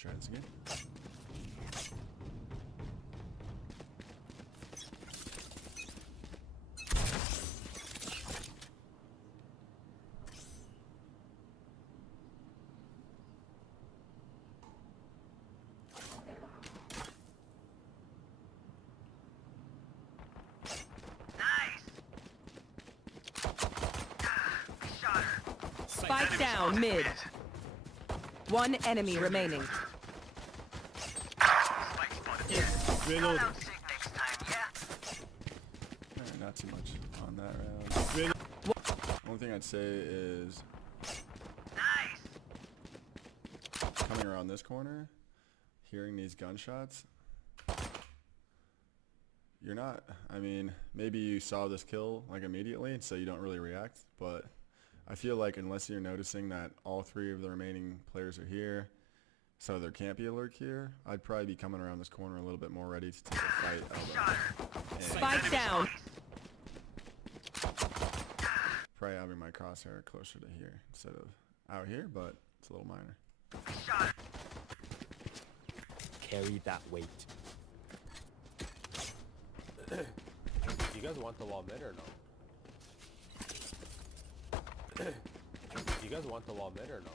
try this again. Spike down mid. One enemy remaining. Reload. Not too much on that round. Only thing I'd say is coming around this corner, hearing these gunshots. You're not, I mean, maybe you saw this kill like immediately, so you don't really react, but I feel like unless you're noticing that all three of the remaining players are here, so there can't be a lurk here, I'd probably be coming around this corner a little bit more ready to take a fight elbow. Spike down. Probably having my crosshair closer to here instead of out here, but it's a little minor. Carry that weight. You guys want the wall mid or no? You guys want the wall mid or no?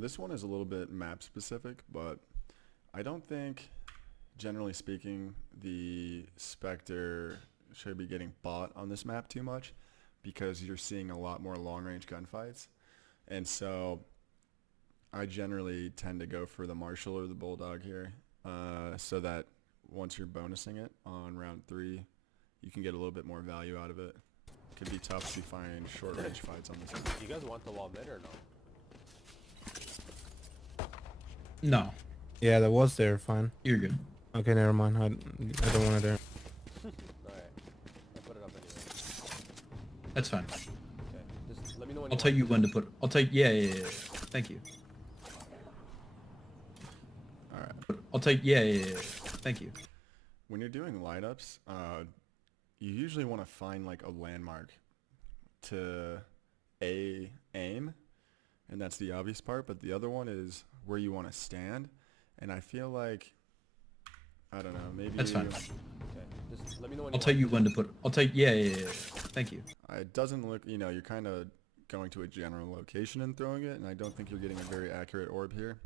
This one is a little bit map specific, but I don't think, generally speaking, the Spectre should be getting bought on this map too much because you're seeing a lot more long range gunfights. And so I generally tend to go for the Marshall or the Bulldog here, so that once you're bonusing it on round 3, you can get a little bit more value out of it. Could be tough to find short range fights on this one. You guys want the wall mid or no? No. Yeah, that was there. Fine. You're good. Okay, never mind. I don't want it there. Alright. I'll put it up anyway. That's fine. Okay. Just let me know when I'll tell you when to put. I'll tell you. Yeah. Thank you. Alright. I'll tell you. Yeah. Thank you. When you're doing lineups, you usually want to find like a landmark to aim, and that's the obvious part, but the other one is where you want to stand. And I feel like, I don't know, maybe That's fine. Okay. Just let me know when I'll tell you when to put. I'll tell you. Yeah. Thank you. it doesn't look, you know, you're kind of going to a general location and throwing it, and I don't think you're getting a very accurate orb here.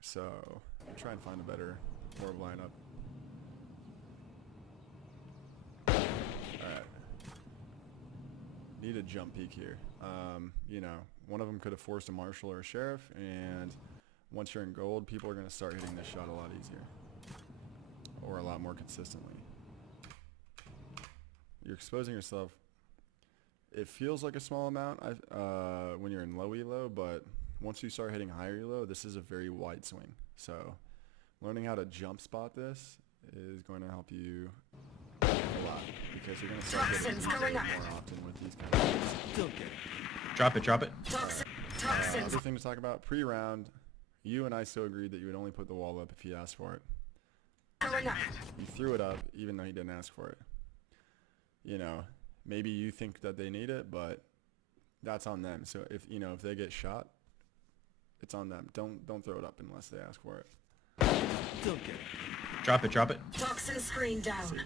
So I'll try and find a better orb lineup. Alright. Need a jump peek here. You know, one of them could have forced a Marshal or a Sheriff, and once you're in gold, people are going to start hitting this shot a lot easier. Or a lot more consistently. You're exposing yourself. It feels like a small amount when you're in low elo, but once you start hitting higher elo, this is a very wide swing. So learning how to jump spot this is going to help you a lot, because you're going to start hitting these more often with these kind of things. Drop it. Drop it. Other thing to talk about, pre-round, you and I still agreed that you would only put the wall up if he asked for it. You threw it up even though he didn't ask for it. You know, maybe you think that they need it, but that's on them. So if they get shot, it's on them. Don't throw it up unless they ask for it. Drop it. Drop it. Toxin screen down.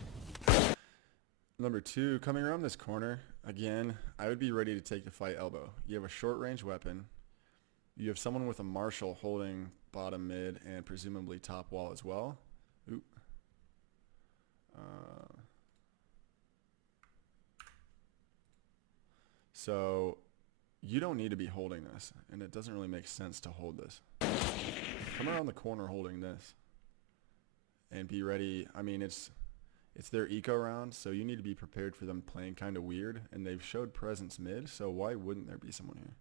Number 2, coming around this corner, again, I would be ready to take the fight elbow. You have a short range weapon. You have someone with a Marshal holding bottom mid and presumably top wall as well. Oop. So you don't need to be holding this, and it doesn't really make sense to hold this. Come around the corner holding this and be ready. I mean, it's their eco round, so you need to be prepared for them playing kind of weird, and they've showed presence mid, so why wouldn't there be someone here?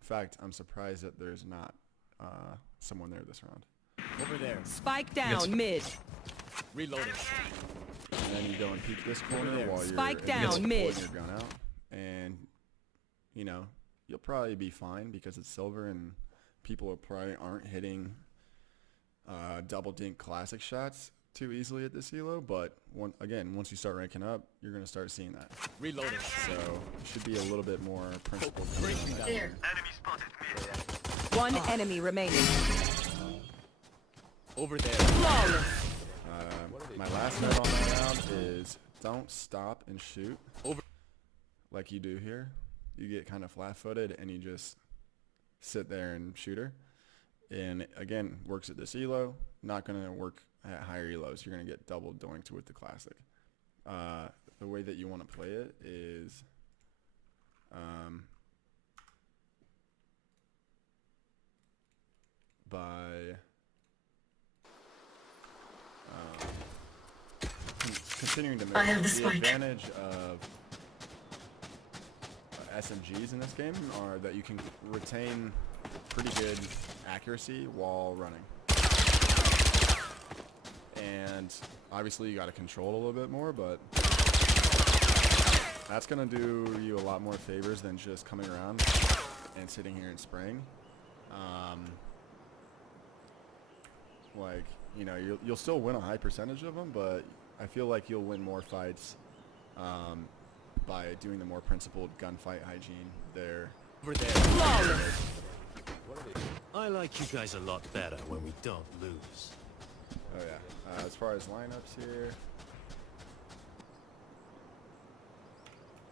In fact, I'm surprised that there's not someone there this round. Over there. Spike down mid. Reloading. And then you go and peek this corner while you're Spike down mid. pulling your gun out, and you know you'll probably be fine because it's silver and people aren't hitting double dink classic shots too easily at this elo. But once you start ranking up, you're gonna start seeing that. Reloading. So you should be a little bit more principled. Coming on that. There. Enemy spotted mid. One enemy remaining. Over there. Flawless. My last note on that round is don't stop and shoot over like you do here. You get kind of flat-footed and you just sit there and shoot her. And again, works at this elo. Not going to work at higher elos. You're going to get double doinked with the classic. The way that you want to play it is by continuing to move. I have the The spike. advantage of SMGs in this game are that you can retain pretty good accuracy while running. And obviously you got to control it a little bit more, but that's going to do you a lot more favors than just coming around and sitting here and spraying. Like, you know, you'll still win a high percentage of them, but I feel like you'll win more fights by doing the more principled gunfight hygiene there. Over there. Flawless. What are they? I like you guys a lot better when we don't lose. Oh yeah. As far as lineups here,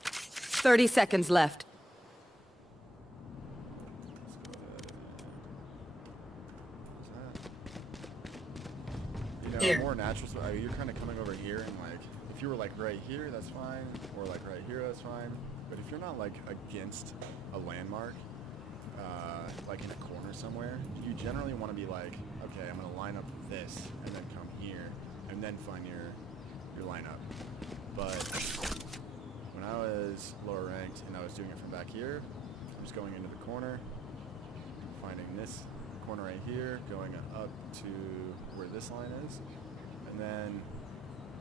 30 seconds left. you know, Here. more natural. So, you're kind of coming over here, and like, if you were like right here, that's fine, or like right here, that's fine. But if you're not like against a landmark, like in a corner somewhere, you generally want to be like, okay, I'm gonna line up this, and then come here, and then find your lineup. But when I was lower ranked and I was doing it from back here, I'm just going into the corner, finding this corner right here, going up to where this line is, and then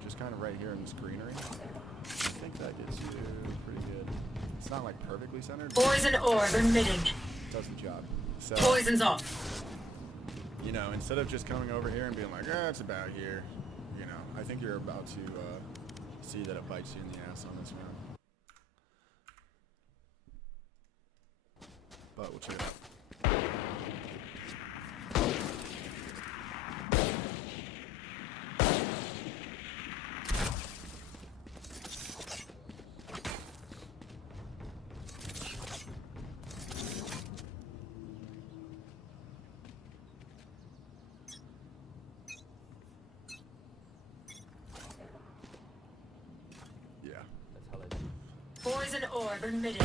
just kind of right here in this greenery. I think that gets you pretty good. It's not like perfectly centered, but Poison orb emitting. it does the job. So, Poison's off. you know, instead of just coming over here and being like, it's about here, you know, I think you're about to see that it bites you in the ass on this round. But we'll check it out. Yeah. That's how they do. Poison orb emitting.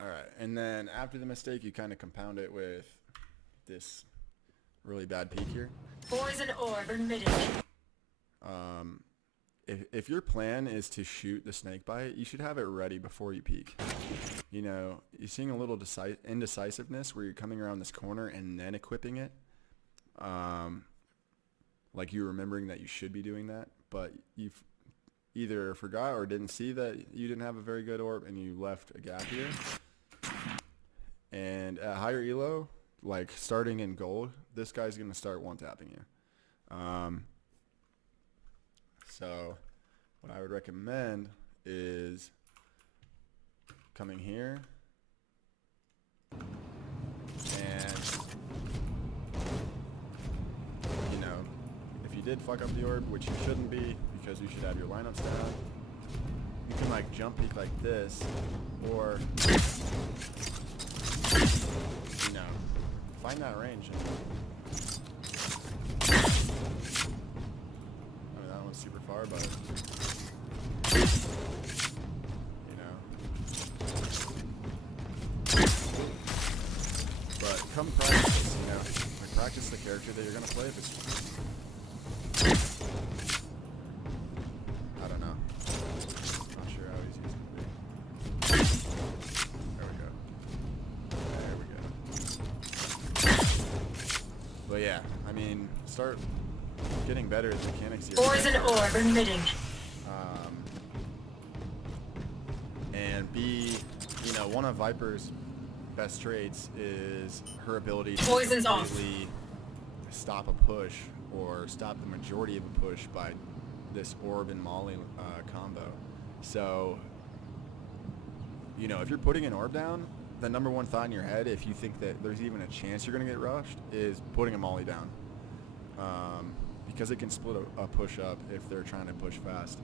Alright, and then after the mistake, you kind of compound it with this really bad peek here. Poison orb emitting. If your plan is to shoot the snake bite, you should have it ready before you peek. You know, you're seeing a little indecisiveness where you're coming around this corner and then equipping it. Like you're remembering that you should be doing that, but you've either forgot or didn't see that you didn't have a very good orb and you left a gap here. And at higher elo, like starting in gold, this guy's going to start one-tapping you. So what I would recommend is coming here and, you know, if you did fuck up the orb, which you shouldn't be because you should have your lineups down, you can like jump peek like this, or, you know, find that range. I mean, that one's super far, but, you know. But come practice, you know. Like, practice the character that you're going to play. If it's, I don't know. Not sure how easy it's going to be. There we go. There we go. But yeah, I mean, start getting better at the mechanics here. Poison orb emitting. And be, you know, one of Viper's best traits is her ability to Poison's off. completely stop a push or stop the majority of a push by this orb and molly combo. So, you know, if you're putting an orb down, the number one thought in your head, if you think that there's even a chance you're going to get rushed, is putting a molly down. Because it can split a push up if they're trying to push fast.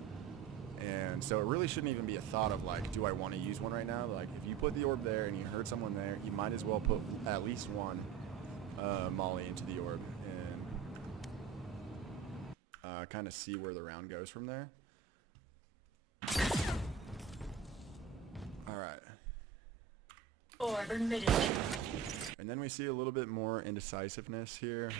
And so it really shouldn't even be a thought of like, do I want to use one right now? Like, if you put the orb there and you hurt someone there, you might as well put at least one molly into the orb and kind of see where the round goes from there. All right. Orb emitting. And then we see a little bit more indecisiveness here,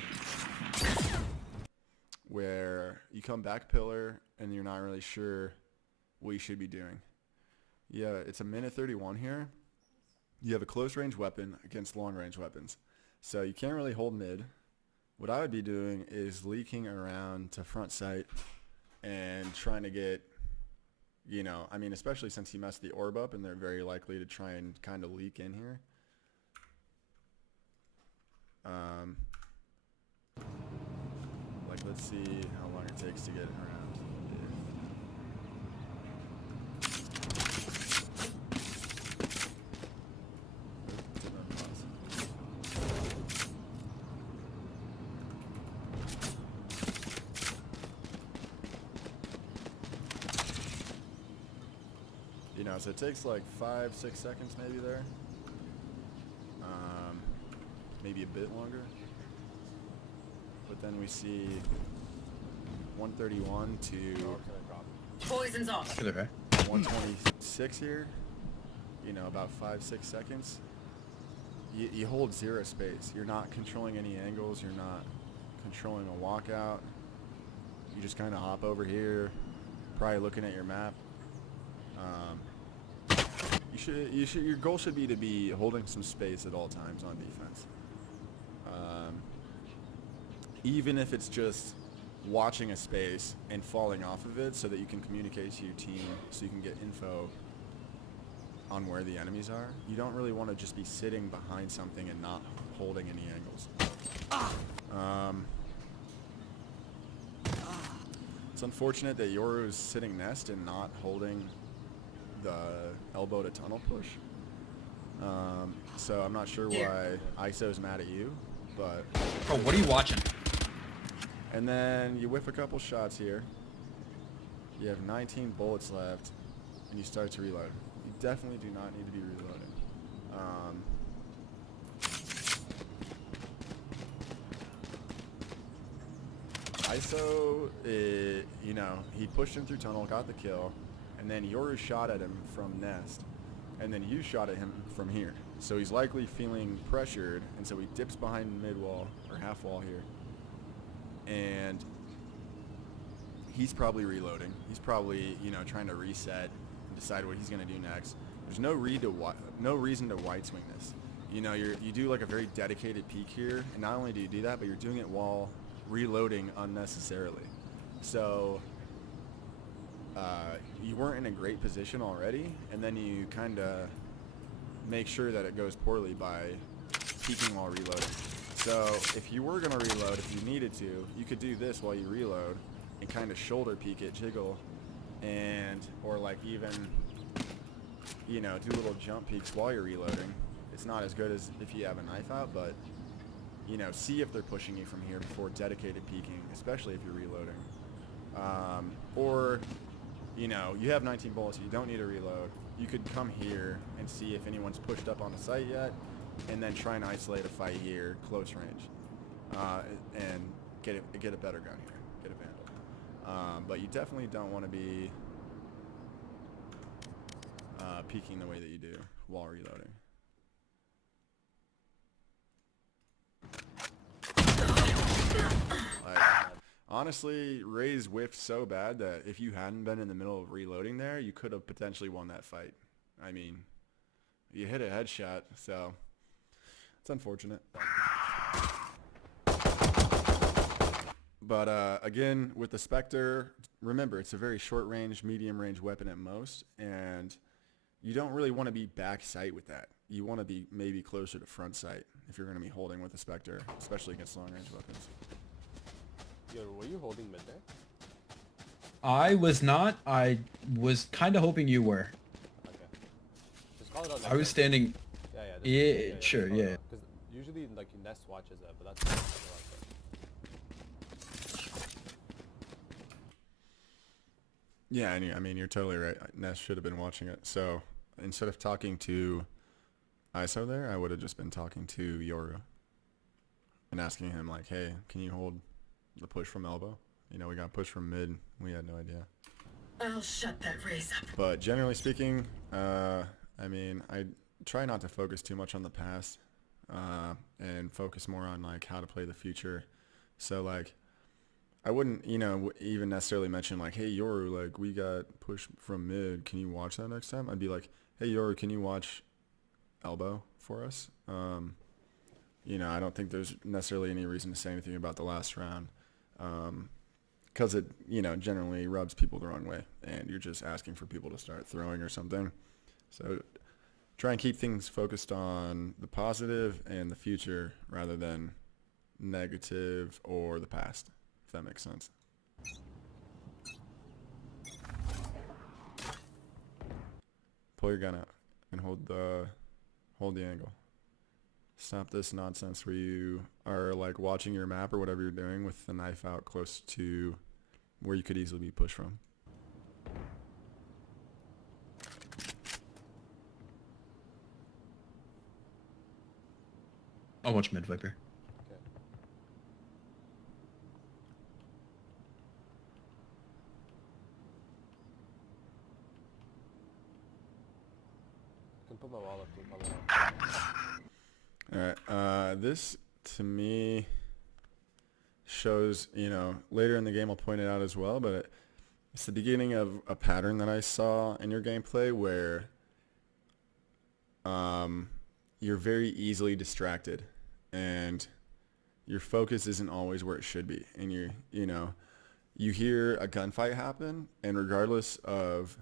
where you come back pillar and you're not really sure what you should be doing. Yeah, it's a minute 31 here. You have a close range weapon against long range weapons. So you can't really hold mid. What I would be doing is leaking around to front sight and trying to get, you know, I mean, especially since he messed the orb up and they're very likely to try and kind of leak in here. Like, let's see how long it takes to get it around. You know, so it takes like 5-6 seconds maybe there. Maybe a bit longer. But then we see 131 to Poison's off. Good, okay. 126 here. You know, about 5-6 seconds. You hold zero space. You're not controlling any angles. You're not controlling a walkout. You just kind of hop over here, probably looking at your map. Your goal should be to be holding some space at all times on defense. Even if it's just watching a space and falling off of it so that you can communicate to your team so you can get info on where the enemies are. You don't really want to just be sitting behind something and not holding any angles. It's unfortunate that Yoru's sitting nest and not holding the elbow to tunnel push. So I'm not sure why ISO's mad at you, but... Oh, what are you watching? And then you whiff a couple shots here. You have 19 bullets left, and you start to reload. You definitely do not need to be reloading. ISO, you know, he pushed him through tunnel, got the kill, and then Yoru shot at him from nest, and then you shot at him from here. So he's likely feeling pressured, and so he dips behind mid wall, or half wall here. And he's probably reloading. He's probably, you know, trying to reset and decide what he's going to do next. There's no reason to wide swing this. You know, you do like a very dedicated peek here, and not only do you do that, but you're doing it while reloading unnecessarily. So you weren't in a great position already, and then you kind of make sure that it goes poorly by peeking while reloading. So if you were going to reload, if you needed to, you could do this while you reload and kind of shoulder peek it, jiggle, and, or like even, you know, do little jump peeks while you're reloading. It's not as good as if you have a knife out, but, you know, see if they're pushing you from here before dedicated peeking, especially if you're reloading. Or, you know, you have 19 bullets, you don't need to reload. You could come here and see if anyone's pushed up on the site yet, and then try and isolate a fight here, close range, and get a better gun here, get a Vandal. But you definitely don't want to be peeking the way that you do while reloading. Like, honestly, Ray's whiffed so bad that if you hadn't been in the middle of reloading there, you could have potentially won that fight. I mean, you hit a headshot, so it's unfortunate. But again, with the Spectre, remember, it's a very short range, medium range weapon at most, and you don't really want to be back sight with that. You want to be maybe closer to front sight if you're going to be holding with the Spectre, especially against long range weapons. Yo, were you holding mid there? I was not. I was kind of hoping you were. Okay. Just call it out. I was standing. Yeah, that is Yeah, sure, yeah. Because usually like Nest watches it, but that's not Yeah, I mean, you're totally right. Ness should have been watching it. So instead of talking to ISO there, I would have just been talking to Yoru and asking him like, hey, can you hold the push from elbow? You know, we got pushed from mid. We had no idea. I'll shut that race up. But generally speaking, I mean, I try not to focus too much on the past and focus more on like how to play the future. So like, I wouldn't, you know, even necessarily mention like, hey, Yoru, like we got pushed from mid. Can you watch that next time? I'd be like, hey, Yoru, can you watch elbow for us? You know, I don't think there's necessarily any reason to say anything about the last round because it, you know, generally rubs people the wrong way and you're just asking for people to start throwing or something. So try and keep things focused on the positive and the future rather than negative or the past. If that makes sense. Pull your gun out and hold the angle. Stop this nonsense where you are like watching your map or whatever you're doing with the knife out close to where you could easily be pushed from. I'll watch mid Viper. Okay. I can put my wall up too, probably. Alright, this to me shows, you know, later in the game I'll point it out as well, but it's the beginning of a pattern that I saw in your gameplay where you're very easily distracted and your focus isn't always where it should be. And you know, you hear a gunfight happen and regardless of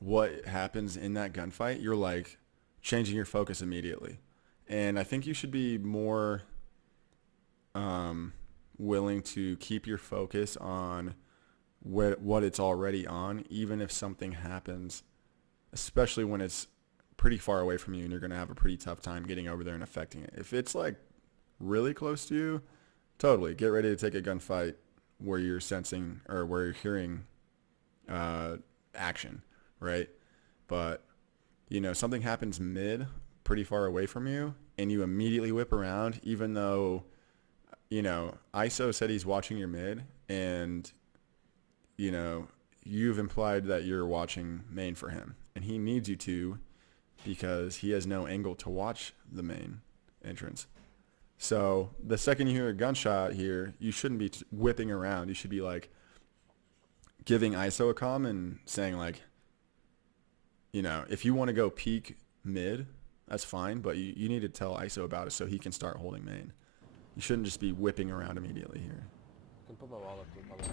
what happens in that gunfight, you're like changing your focus immediately. And I think you should be more willing to keep your focus on what it's already on, even if something happens, especially when it's pretty far away from you and you're going to have a pretty tough time getting over there and affecting it. If it's like really close to you, totally get ready to take a gunfight where you're sensing or where you're hearing action, right? But, you know, something happens mid, pretty far away from you, and you immediately whip around, even though, you know, ISO said he's watching your mid, and, you know, you've implied that you're watching main for him, and he needs you to because he has no angle to watch the main entrance. So the second you hear a gunshot here, you shouldn't be whipping around. You should be like giving ISO a comm and saying like, you know, if you want to go peek mid, that's fine, but you need to tell ISO about it so he can start holding main. You shouldn't just be whipping around immediately here. I can put my wall up too, probably.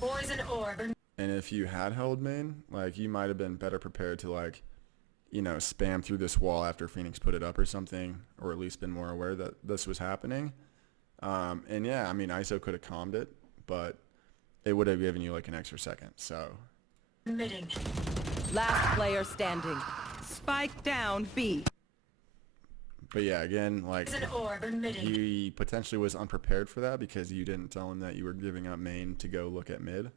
Poison orb. And if you had held main, like you might have been better prepared to like, you know, spam through this wall after Phoenix put it up or something, or at least been more aware that this was happening. And yeah, I mean, ISO could have calmed it, but it would have given you like an extra second. So. Emitting. Last player standing. Spike down B. But yeah, again, like Poison orb emitting. he potentially was unprepared for that because you didn't tell him that you were giving up main to go look at mid.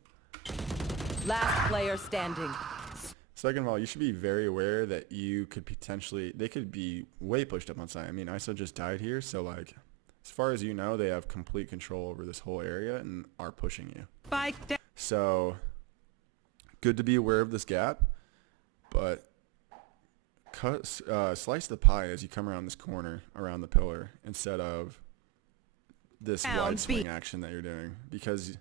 Last player standing. Second of all, you should be very aware that you could potentially, they could be way pushed up on site. I mean, ISO just died here, so like, as far as you know, they have complete control over this whole area and are pushing you. Spike down. So, good to be aware of this gap, but slice the pie as you come around this corner, around the pillar, instead of this wide swing action that you're doing, because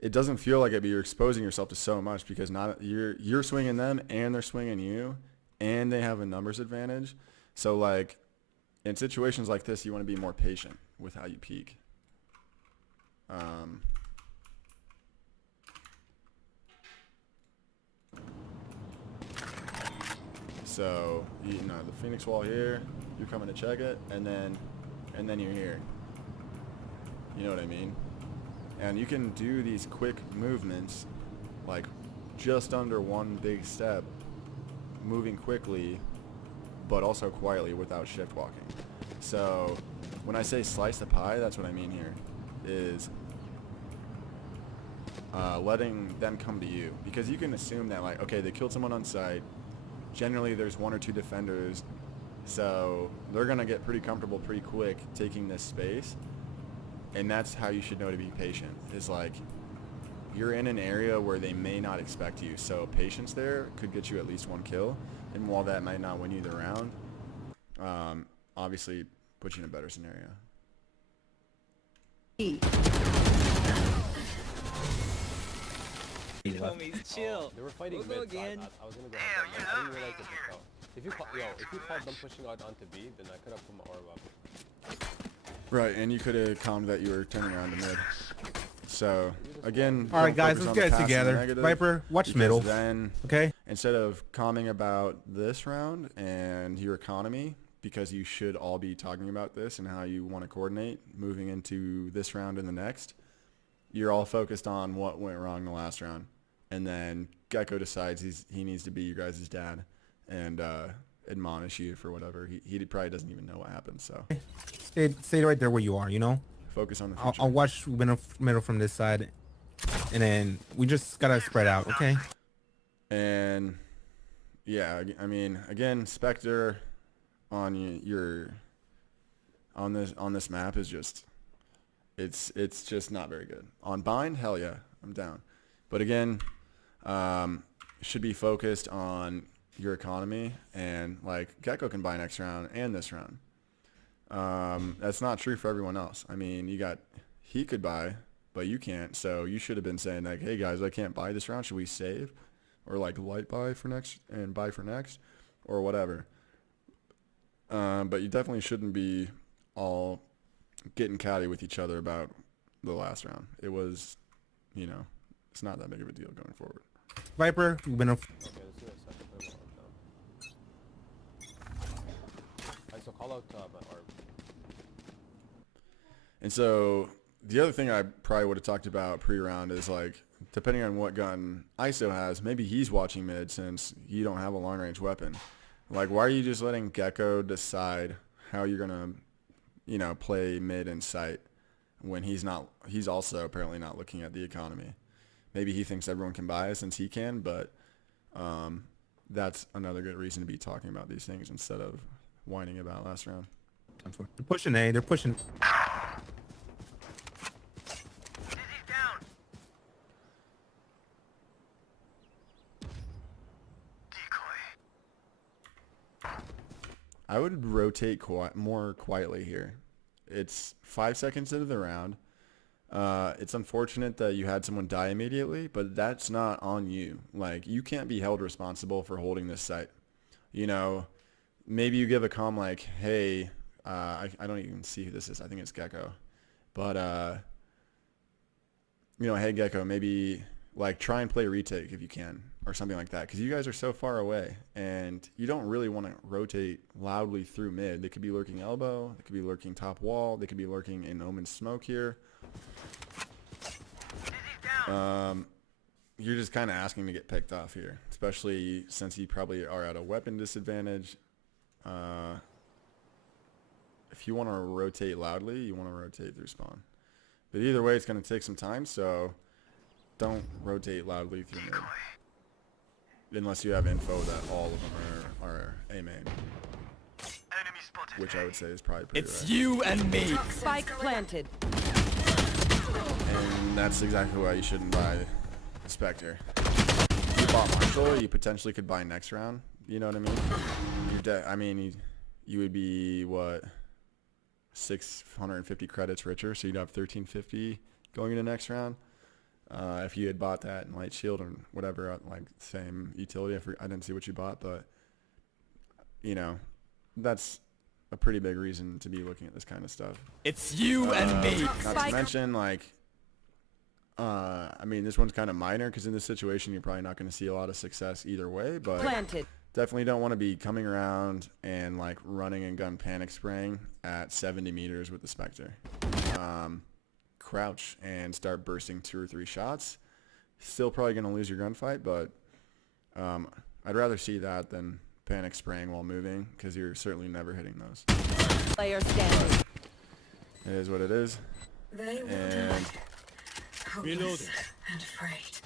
it doesn't feel like it, but you're exposing yourself to so much because you're swinging them and they're swinging you, and they have a numbers advantage. So like in situations like this, you want to be more patient with how you peek. So you know the Phoenix wall here, you're coming to check it, and then you're here. You know what I mean? And you can do these quick movements, like just under one big step, moving quickly, but also quietly without shift walking. So when I say slice the pie, that's what I mean here, is letting them come to you. Because you can assume that, like, okay, they killed someone on site. Generally, there's 1 or 2 defenders, so they're going to get pretty comfortable pretty quick taking this space. And that's how you should know to be patient. Is like, you're in an area where they may not expect you, so patience there could get you at least 1 kill. And while that might not win you the round, obviously put you in a better scenario. Homies, chill. They were fighting We'll go mid, so again. I was gonna go ahead. I didn't realize it was out. If you called them pushing out onto B, then I could have put my orb up. Right, and you could have calmed that you were turning around to mid. So again, All right, don't guys, focus let's on get the it passive together. negative, Viper, watch because middle. Then, Okay. instead of calming about this round and your economy, because you should all be talking about this and how you want to coordinate moving into this round and the next, you're all focused on what went wrong the last round. And then Gecko decides he needs to be your guys' dad and admonish you for whatever. He probably doesn't even know what happened. So Stay right there where you are, you know? focus on the future. I'll watch middle from this side. And then we just got to spread out, okay? And yeah, I mean, again, Spectre on on this map is just it's just not very good. On Bind, hell yeah, I'm down. But again, should be focused on your economy, and like Gecko can buy next round and this round. That's not true for everyone else. I mean, he could buy, but you can't. So you should have been saying like, hey guys, I can't buy this round. Should we save, or like light buy for next and buy for next, or whatever. But you definitely shouldn't be all getting catty with each other about the last round. It was, it's not that big of a deal going forward. Viper, you've been a... Okay, let's do a second. Put my orb down. Alright, so call out my orb. And so the other thing I probably would have talked about pre-round is like, depending on what gun ISO has, maybe he's watching mid since you don't have a long-range weapon. Like, why are you just letting Gecko decide how you're gonna, play mid in sight when he's also apparently not looking at the economy? Maybe he thinks everyone can buy since he can, but that's another good reason to be talking about these things instead of whining about last round. They're pushing A. They're pushing... I would rotate more quietly here. It's 5 seconds into the round. It's unfortunate that you had someone die immediately, but that's not on you. Like, you can't be held responsible for holding this site. Maybe you give a comm like, hey, I don't even see who this is. I think it's Gecko. But, hey, Gecko, maybe, like, try and play retake if you can, or something like that, because you guys are so far away, and you don't really want to rotate loudly through mid. They could be lurking elbow, they could be lurking top wall, they could be lurking in Omen's smoke here. You're just kind of asking to get picked off here, especially since you probably are at a weapon disadvantage. If you want to rotate loudly, you want to rotate through spawn. But either way, it's going to take some time, so don't rotate loudly through mid. Unless you have info that all of them are A main. Which I would say is probably pretty rare. You and me. Spike planted. And that's exactly why you shouldn't buy Spectre. If you bought Marshall, you potentially could buy next round. You know what I mean? You would be, what, 650 credits richer, so you'd have 1350 going into next round. If you had bought that in Light Shield or whatever, like same utility, I didn't see what you bought, but that's a pretty big reason to be looking at this kind of stuff. It's you and me. Not to mention, like, this one's kind of minor because in this situation you're probably not going to see a lot of success either way, but Planted. definitely don't want to be coming around and like running and gun panic spraying at 70 meters with the Spectre. crouch and start bursting 2 or 3 shots, still probably going to lose your gunfight, but I'd rather see that than panic spraying while moving, because you're certainly never hitting those. Player standing. It is what it is. They will And die. Hopeless and afraid.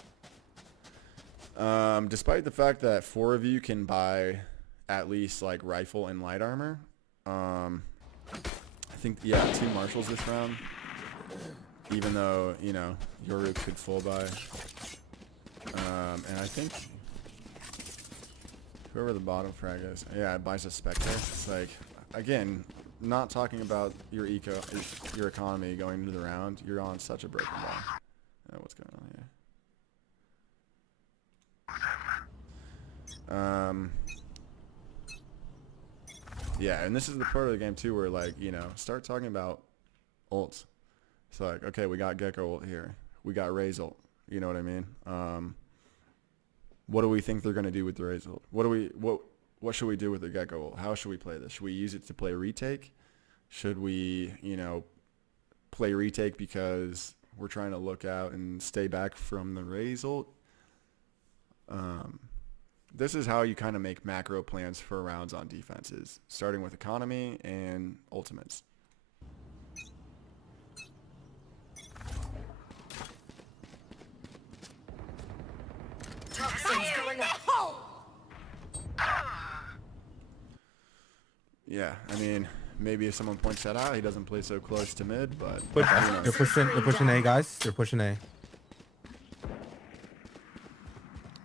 despite the fact that 4 of you can buy at least like rifle and light armor, I think, yeah, 2 marshals this round, even though, you know, Yoru could full buy. And I think whoever the bottom frag is, yeah, it buys a Spectre. It's like, again, not talking about your economy going into the round. You're on such a broken ball. What's going on here? Yeah, and this is the part of the game too where, like, you know, start talking about ults. It's like, okay, we got Gecko ult here. We got Raze ult. You know what I mean? What do we think they're gonna do with the Raze ult? What should we do with the Gecko ult? How should we play this? Should we use it to play retake? Should we, you know, play retake because we're trying to look out and stay back from the Raze ult? This is how you kind of make macro plans for rounds on defenses, starting with economy and ultimates. Toxins going up. Yeah, I mean, maybe if someone points that out, he doesn't play so close to mid, but They're pushing A, guys. They're pushing A.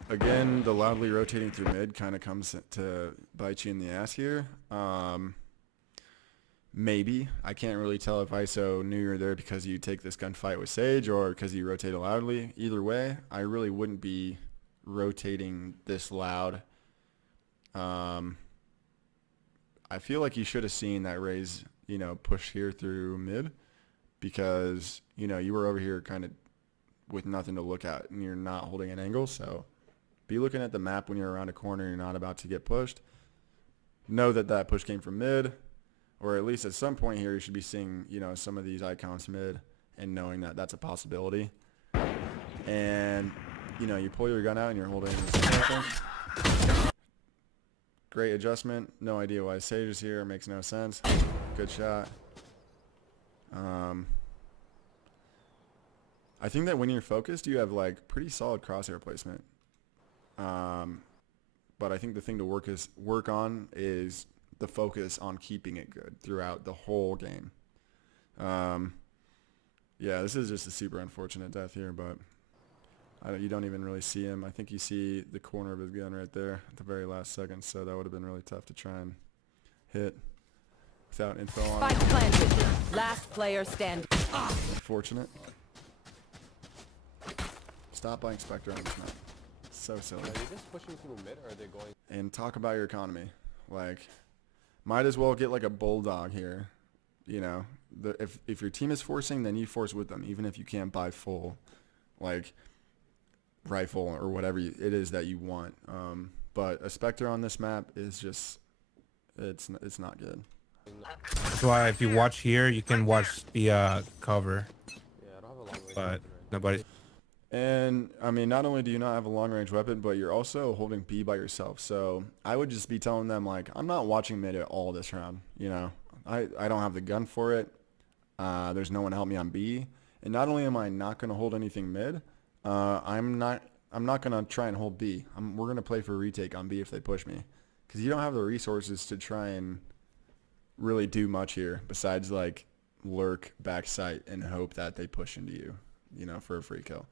again, the loudly rotating through mid kind of comes to bite you in the ass here. Maybe. I can't really tell if ISO knew you were there because you take this gunfight with Sage or because you rotated loudly. Either way, I really wouldn't be rotating this loud. I feel like you should have seen that Raze, you know, push here through mid, because, you know, you were over here kind of with nothing to look at and you're not holding an angle. So be looking at the map when you're around a corner and you're not about to get pushed. Know that that push came from mid, or at least at some point here you should be seeing, you know, some of these icons mid and knowing that that's a possibility. And, you know, you pull your gun out and you're holding this. Great adjustment. No idea why Sage is here. Makes no sense. Good shot. I think that when you're focused, you have like pretty solid crosshair placement. But I think the thing to work on is the focus on keeping it good throughout the whole game. Yeah, this is just a super unfortunate death here, but you don't even really see him. I think you see the corner of his gun right there at the very last second, so that would have been really tough to try and hit without info on Spike him. planted. Last player standing. Fortunate. Stop buying Spectre on this map. So silly. Are they just pushing through mid, or are they going? And talk about your economy. Like, might as well get like a bulldog here. You know, if your team is forcing, then you force with them, even if you can't buy full, like, rifle or whatever it is that you want. But a Spectre on this map is just, it's not good. That's why if you watch here, you can watch the cover, Yeah, I don't have a long range but weapon right nobody. And, I mean, not only do you not have a long-range weapon, but you're also holding B by yourself. So I would just be telling them, like, I'm not watching mid at all this round. You know, I don't have the gun for it. There's no one to help me on B. And not only am I not going to hold anything mid, I'm not going to try and hold B. We're going to play for retake on B if they push me. Because you don't have the resources to try and really do much here besides, like, lurk backside and hope that they push into you, you know, for a free kill.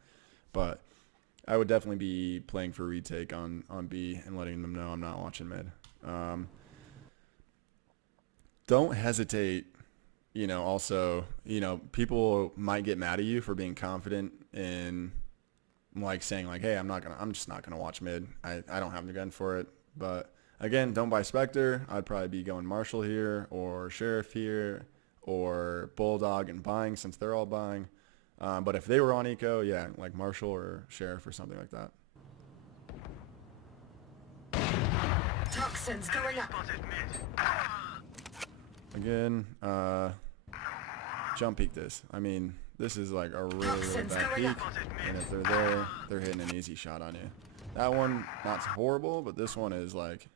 But I would definitely be playing for retake on B and letting them know I'm not watching mid. Don't hesitate, you know, also, you know, people might get mad at you for being confident in, like, saying, like, hey, I'm just not gonna watch mid. I don't have the gun for it. But again, don't buy Spectre. I'd probably be going Marshall here or Sheriff here or Bulldog and buying, since they're all buying. But if they were on eco, yeah, like Marshall or Sheriff or something like that. Toxins going up. Again, jump peek this. I mean, this is like a really bad peek, and if they're there, they're hitting an easy shot on you. That one, not horrible, but this one is like,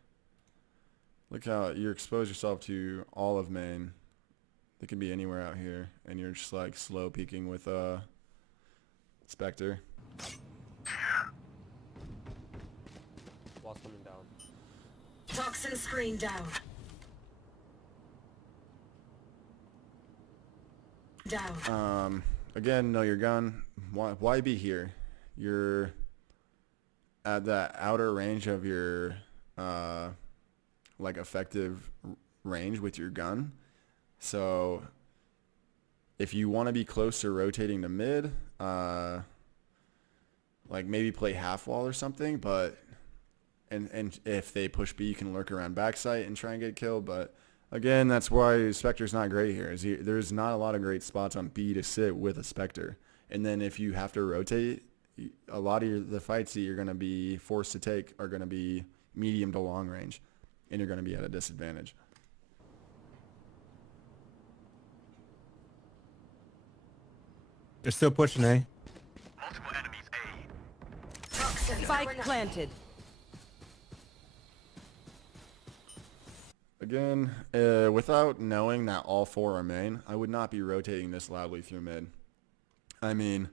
look how you expose yourself to all of main. They could be anywhere out here, and you're just like slow peeking with Spectre. Wall's coming down. Toxin screen down. Down. Again, know your gun. Why be here? You're at that outer range of your like effective range with your gun. So if you want to be close to rotating to mid, like maybe play half wall or something, but and if they push B, you can lurk around backside and try and get killed. But again, that's why Spectre's not great here. There's not a lot of great spots on B to sit with a Spectre. And then if you have to rotate, a lot of the fights that you're going to be forced to take are going to be medium to long range, and you're going to be at a disadvantage. They're still pushing, eh? Multiple enemies A. Toxin Spike planted. Again, without knowing that all four are main, I would not be rotating this loudly through mid. I mean,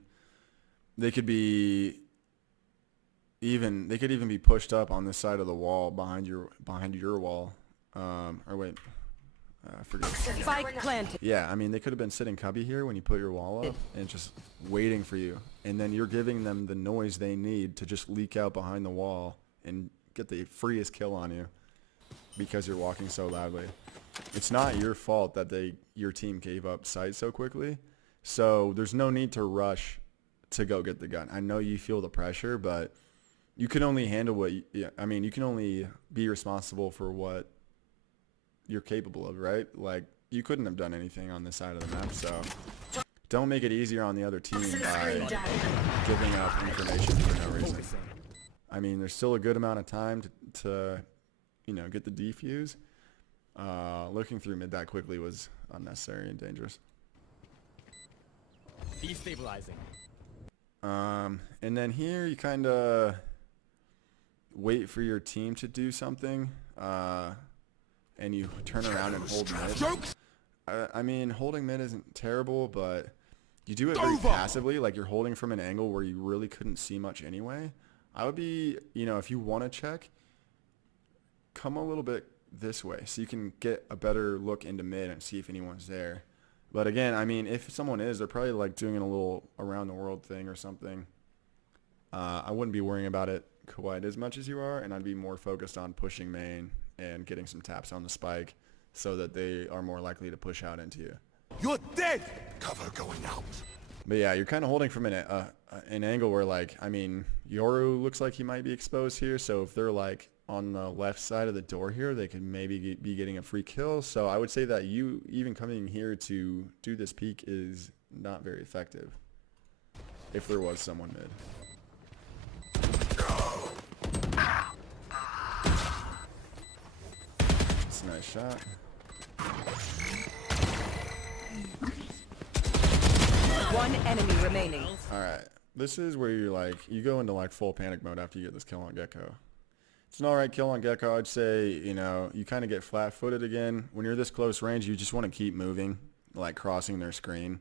they could even be pushed up on this side of the wall behind your wall. Or wait, I forget. Spike planted. Yeah, I mean, they could have been sitting cubby here when you put your wall up and just waiting for you. And then you're giving them the noise they need to just leak out behind the wall and get the freest kill on you because you're walking so loudly. It's not your fault that your team gave up sight so quickly. So there's no need to rush to go get the gun. I know you feel the pressure, but you can only handle what you can only be responsible for what you're capable of, right? Like, you couldn't have done anything on this side of the map, so don't make it easier on the other team by giving up information for no reason. I mean, there's still a good amount of time to get the defuse. Looking through mid that quickly was unnecessary and dangerous. Destabilizing. And then here you kind of wait for your team to do something, and you turn around and hold mid. I mean, holding mid isn't terrible, but you do it very passively, like you're holding from an angle where you really couldn't see much anyway. I would be, if you want to check, come a little bit this way so you can get a better look into mid and see if anyone's there. But again, I mean, if someone is, they're probably like doing a little around the world thing or something. I wouldn't be worrying about it quite as much as you are, and I'd be more focused on pushing main and getting some taps on the spike so that they are more likely to push out into you. You're dead! Cover going out. But yeah, you're kind of holding from an angle where, like, I mean, Yoru looks like he might be exposed here, so if they're like on the left side of the door here, they could maybe be getting a free kill. So I would say that you even coming here to do this peek is not very effective if there was someone mid. It's a nice shot. One enemy remaining. Alright, this is where you're like, you go into like full panic mode after you get this kill on Gecko. It's an alright kill on Gecko. I'd say, you kind of get flat-footed again. When you're this close range, you just want to keep moving, like crossing their screen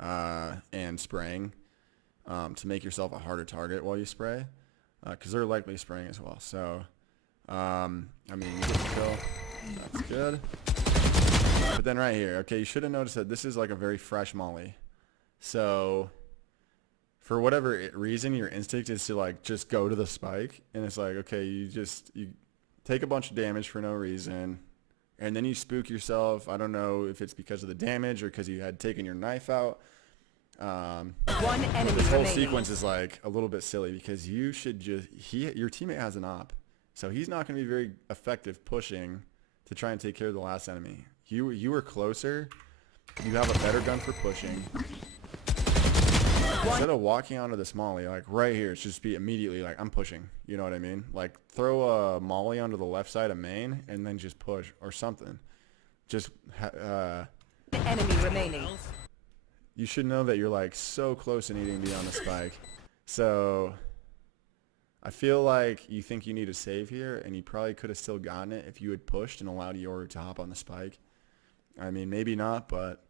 and spraying to make yourself a harder target while you spray, because they're likely spraying as well. So, I mean, you get the kill. That's good. But then right here, okay, you should have noticed that this is like a very fresh molly. So for whatever reason, your instinct is to like just go to the spike, and it's like, okay, you take a bunch of damage for no reason, and then you spook yourself. I don't know if it's because of the damage or because you had taken your knife out. One enemy This whole remaining. sequence is like a little bit silly because you should your teammate has an op, so he's not going to be very effective pushing to try and take care of the last enemy. You were closer. You have a better gun for pushing. Instead of walking onto this molly, like right here, it's just be immediately like, I'm pushing. You know what I mean? Like throw a molly onto the left side of main and then just push or something. Just Enemy remaining. you should know that you're like so close to needing to be on the spike. So I feel like you think you need a save here, and you probably could have still gotten it if you had pushed and allowed Yoru to hop on the spike. I mean, maybe not, but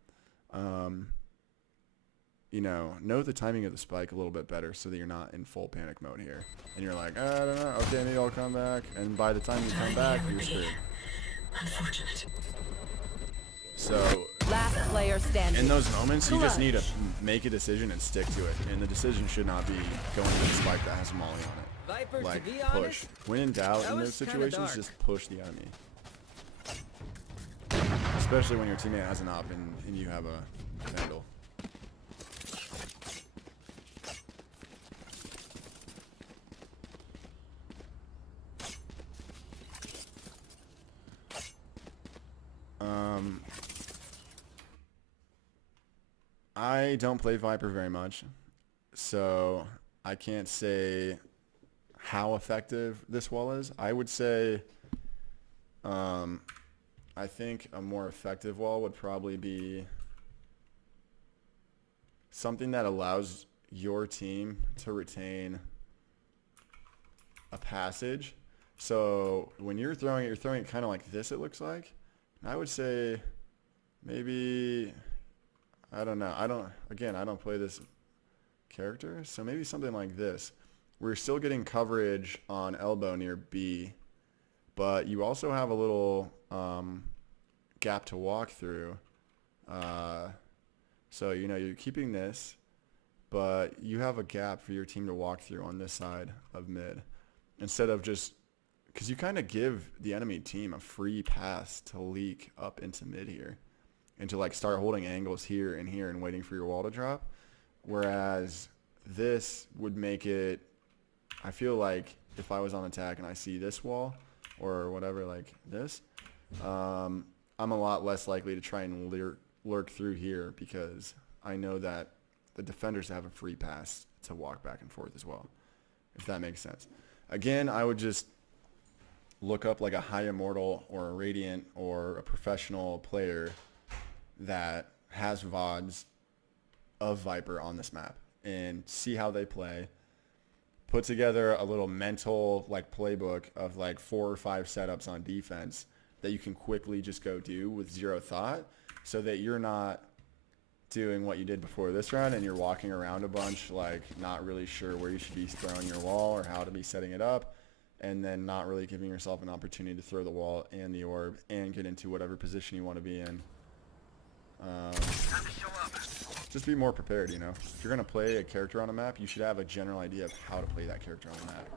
you know the timing of the spike a little bit better so that you're not in full panic mode here. And you're like, I don't know, okay, maybe I'll come back. And by the time you come back, you're screwed. Unfortunate. So Last player standing. in those moments, you just need to make a decision and stick to it. And the decision should not be going to the spike that has a molly on it. Viper, Like, to be push. honest, When in doubt that in was those kinda situations, dark. just push the enemy. Especially when your teammate has an op and you have a vandal. I don't play Viper very much, so I can't say how effective this wall is. I would say I think a more effective wall would probably be something that allows your team to retain a passage. So when you're throwing it kind of like this, it looks like. And I would say maybe, I don't know. I don't play this character, so maybe something like this. We're still getting coverage on elbow near B, but you also have a little gap to walk through. So, you know, you're keeping this, but you have a gap for your team to walk through on this side of mid. Instead of just, because you kind of give the enemy team a free pass to leak up into mid here. And to like start holding angles here and waiting for your wall to drop. Whereas this would make it, I feel like if I was on attack and I see this wall or whatever like this, I'm a lot less likely to try and lurk through here because I know that the defenders have a free pass to walk back and forth as well, if that makes sense. Again, I would just look up like a high immortal or a radiant or a professional player that has VODs of Viper on this map and see how they play. Put together a little mental like playbook of like 4 or 5 setups on defense that you can quickly just go do with zero thought so that you're not doing what you did before this round and you're walking around a bunch like not really sure where you should be throwing your wall or how to be setting it up, and then not really giving yourself an opportunity to throw the wall and the orb and get into whatever position you want to be in. Just be more prepared, you know. If you're going to play a character on a map, you should have a general idea of how to play that character on the map.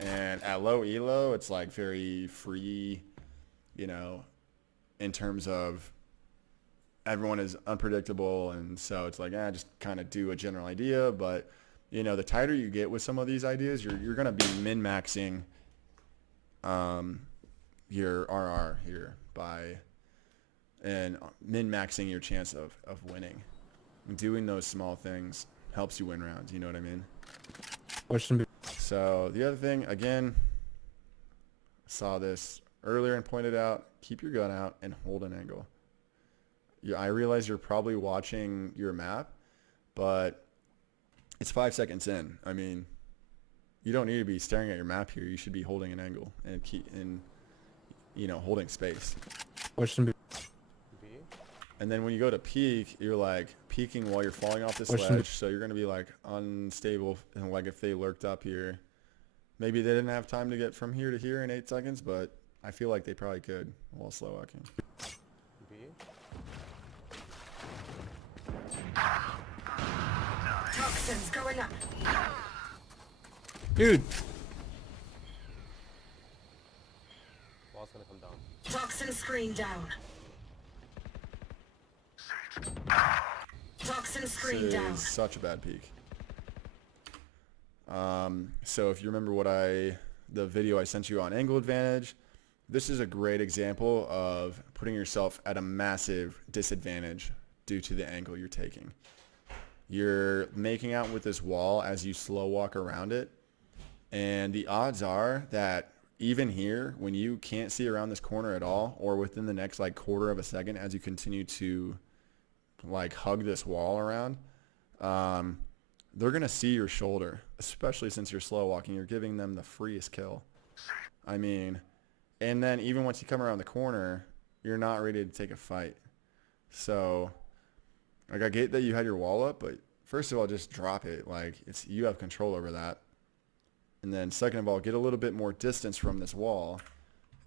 And at low elo, it's like very free, you know, in terms of everyone is unpredictable, and so it's like, just kind of do a general idea. But, you know, the tighter you get with some of these ideas, you're going to be min-maxing your RR here by... and min-maxing your chance of winning. Doing those small things helps you win rounds, you know what I mean? Question. So the other thing, again, saw this earlier and pointed out, keep your gun out and hold an angle. I realize you're probably watching your map, but it's 5 seconds in. I mean, you don't need to be staring at your map here. You should be holding an angle and holding space. Question. And then when you go to peek, you're like peeking while you're falling off this ledge, so you're going to be like unstable. And like if they lurked up here, maybe they didn't have time to get from here to here in 8 seconds, but I feel like they probably could while slow walking. Toxins going up. Dude. Wall's gonna come down. Toxin screen down. Toxin screen This down. is such a bad peek. So if you remember the video I sent you on angle advantage, this is a great example of putting yourself at a massive disadvantage due to the angle you're taking. You're making out with this wall as you slow walk around it, and the odds are that even here, when you can't see around this corner at all, or within the next like quarter of a second as you continue to like hug this wall around, they're going to see your shoulder, especially since you're slow walking. You're giving them the freest kill. I mean, and then even once you come around the corner, you're not ready to take a fight. So, like, I get that you had your wall up, but first of all, just drop it. Like, you have control over that. And then second of all, get a little bit more distance from this wall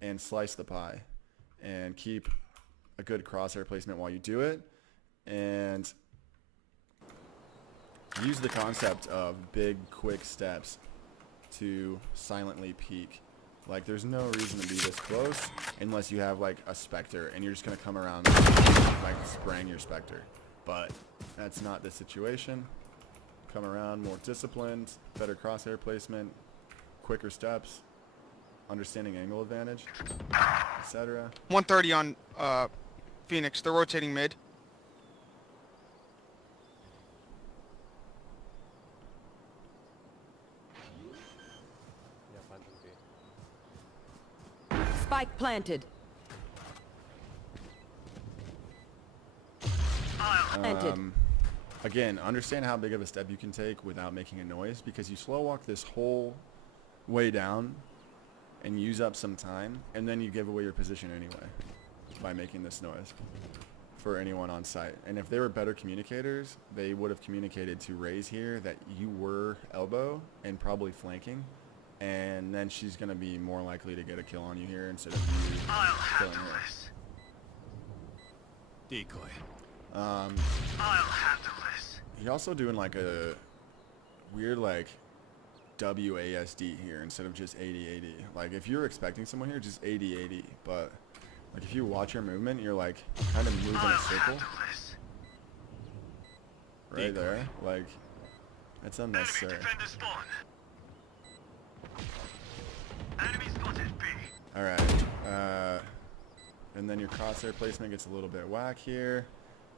and slice the pie and keep a good crosshair placement while you do it. And use the concept of big, quick steps to silently peek. Like, there's no reason to be this close unless you have, like, a Spectre and you're just going to come around like spraying your Spectre. But that's not the situation. Come around more disciplined, better crosshair placement, quicker steps, understanding angle advantage, etc. 130 on Phoenix. They're rotating mid. Yeah, Phantom B. Spike planted. Planted. Again, understand how big of a step you can take without making a noise, because you slow walk this whole way down and use up some time, and then you give away your position anyway by making this noise for anyone on site. And if they were better communicators, they would have communicated to Raze here that you were elbow and probably flanking, and then she's going to be more likely to get a kill on you here instead of you killing her. Decoy. I'll handle this. You're also doing like a weird like WASD here instead of just 80-80. Like, if you're expecting someone here, just 80-80. But like, if you watch your movement, you're like kind of moving in a circle. Right there. Like, that's unnecessary. Alright. And then your crosshair placement gets a little bit whack here.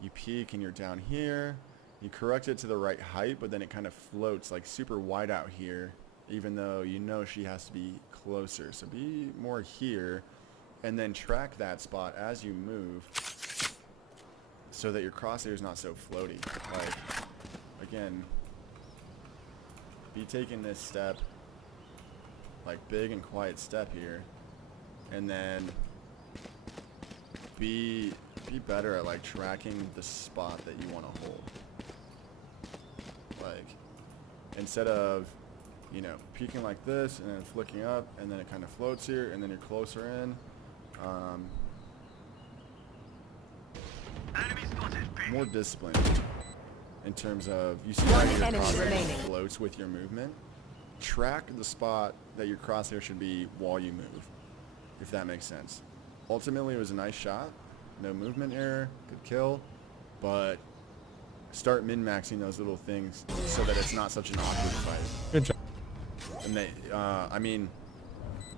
You peek and you're down here. You correct it to the right height, but then it kind of floats like super wide out here, even though you know she has to be closer. So be more here, and then track that spot as you move so that your crosshair is not so floaty. Like, again, be taking this step, like big and quiet step here, and then be better at like tracking the spot that you want to hold. Like, instead of, you know, peeking like this and then flicking up and then it kind of floats here and then you're closer in. More discipline in terms of, you see how your crosshair floats with your movement. Track the spot that your crosshair should be while you move, if that makes sense. Ultimately, it was a nice shot. No movement error, good kill, but start min-maxing those little things so that it's not such an awkward fight. Good job. And they, I mean,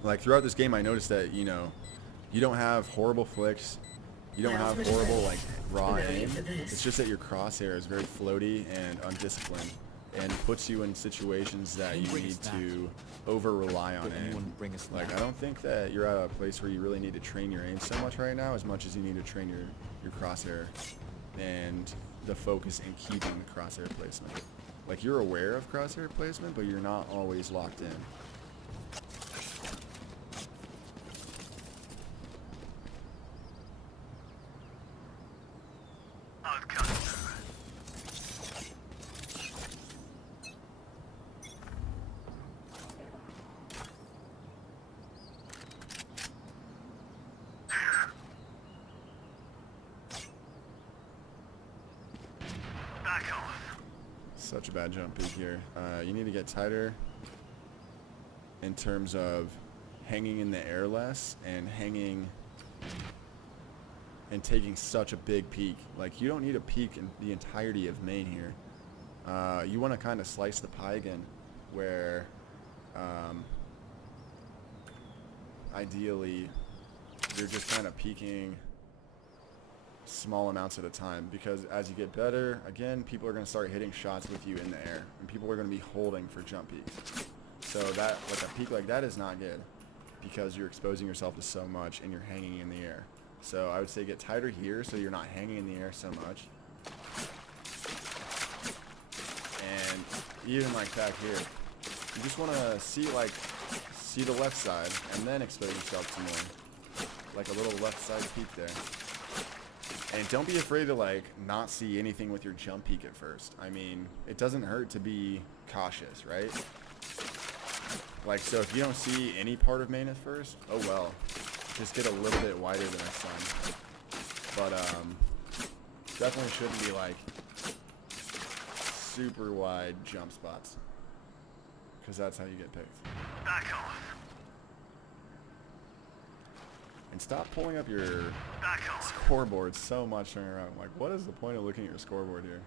like throughout this game, I noticed that, you know, you don't have horrible flicks, you don't have horrible like raw aim. It's just that your crosshair is very floaty and undisciplined, and puts you in situations that you need to over-rely on aim. Like, I don't think that you're at a place where you really need to train your aim so much right now, as much as you need to train your crosshair and the focus in keeping the crosshair placement. Like, you're aware of crosshair placement, but you're not always locked in. Such a bad jump peek here. You need to get tighter in terms of hanging in the air less and hanging and taking such a big peek. Like, you don't need a peek in the entirety of main here. You want to kind of slice the pie again, where ideally you're just kind of peeking small amounts at a time, because as you get better, again, people are going to start hitting shots with you in the air, and people are going to be holding for jump peeks. So that, like, a peek like that is not good, because you're exposing yourself to so much and you're hanging in the air. So I would say get tighter here so you're not hanging in the air so much, even like back here, you just want to see the left side and then expose yourself to more, like a little left side peek there. And don't be afraid to like not see anything with your jump peek at first. I mean, it doesn't hurt to be cautious, right? Like, so if you don't see any part of main at first, oh well, just get a little bit wider the next time. But definitely shouldn't be like super wide jump spots, because that's how you get picked. Back off. And stop pulling up your scoreboard so much during a round. Like, what is the point of looking at your scoreboard here?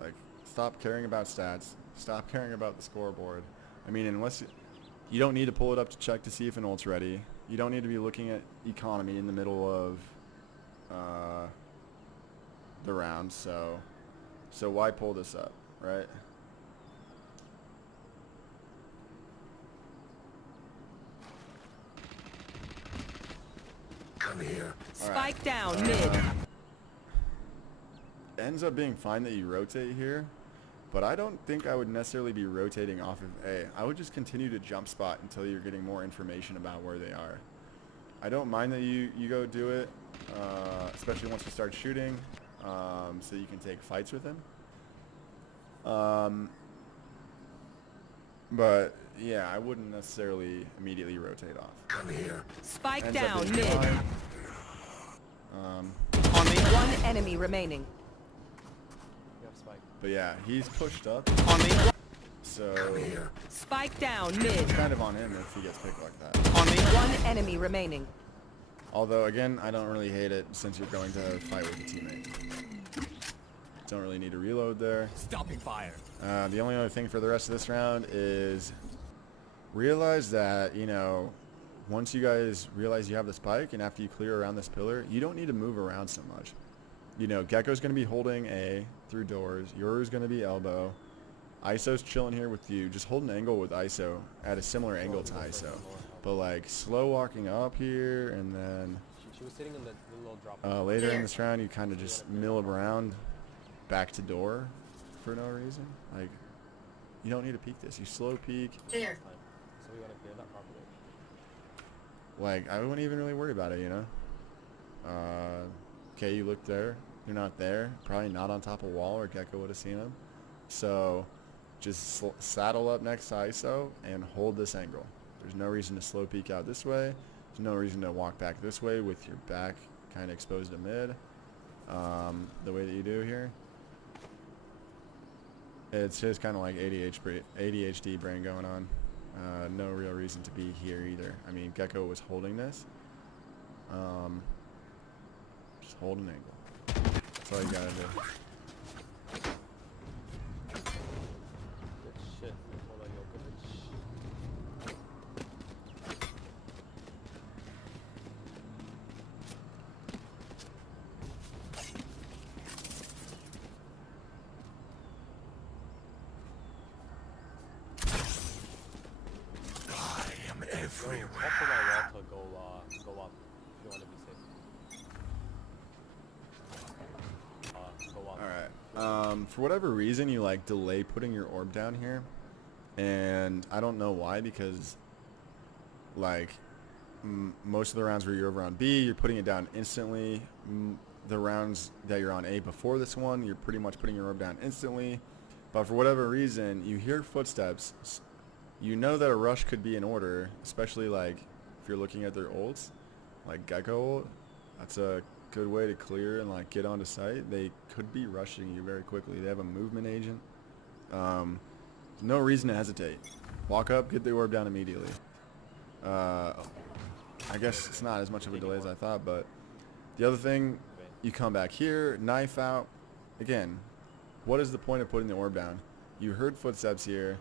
Like, stop caring about stats. Stop caring about the scoreboard. I mean, unless you don't need to pull it up to check to see if an ult's ready. You don't need to be looking at economy in the middle of the round. So why pull this up, right? Come here. Spike down mid. Ends up being fine that you rotate here, but I don't think I would necessarily be rotating off of A. I would just continue to jump spot until you're getting more information about where they are. I don't mind that you go do it, especially once you start shooting, so you can take fights with him. But yeah, I wouldn't necessarily immediately rotate off. Come here. Spike Ends up down being mid. fine. On me. One enemy remaining. You have spike. But yeah, he's pushed up, On me. so Spike down mid. it's kind of on him if he gets picked like that. On me. One enemy remaining. Although, again, I don't really hate it since you're going to fight with a teammate. Don't really need to reload there. Stopping fire. The only other thing for the rest of this round is realize that, you know, once you guys realize you have the spike and after you clear around this pillar, you don't need to move around so much. You know, Gecko's going to be holding A through doors. Yoru's going to be elbow. ISO's chilling here with you. Just hold an angle with ISO at a similar angle to ISO. But like slow walking up here and then She was sitting in the little drop. later in this round you kind of just mill around back to door for no reason. Like, you don't need to peek this. You slow peek. There. So we gotta clear that properly. Like, I wouldn't even really worry about it, you know? Okay, you look there. You're not there. Probably not on top of wall or Gecko would have seen him. So just saddle up next to ISO and hold this angle. There's no reason to slow peek out this way. There's no reason to walk back this way with your back kind of exposed to mid. The way that you do here. It's just kind of like ADHD brain going on. No real reason to be here either. I mean, Gecko was holding this. Just hold an angle. That's all you gotta do. Good shit. Hold on, yo. Good shit. I am Yo, everywhere. talk to my wall to go up if you want to be safe. Go up. Alright. For whatever reason, you like delay putting your orb down here. And I don't know why, because like most of the rounds where you're over on B, you're putting it down instantly. The rounds that you're on A before this one, you're pretty much putting your orb down instantly. But for whatever reason, you hear footsteps. You know that a rush could be in order, especially like if you're looking at their ults, like Gecko ult. That's a good way to clear and like get onto site. They could be rushing you very quickly. They have a movement agent. No reason to hesitate. Walk up, get the orb down immediately. I guess it's not as much of a delay as I thought, but the other thing, you come back here, knife out. Again, what is the point of putting the orb down? You heard footsteps here.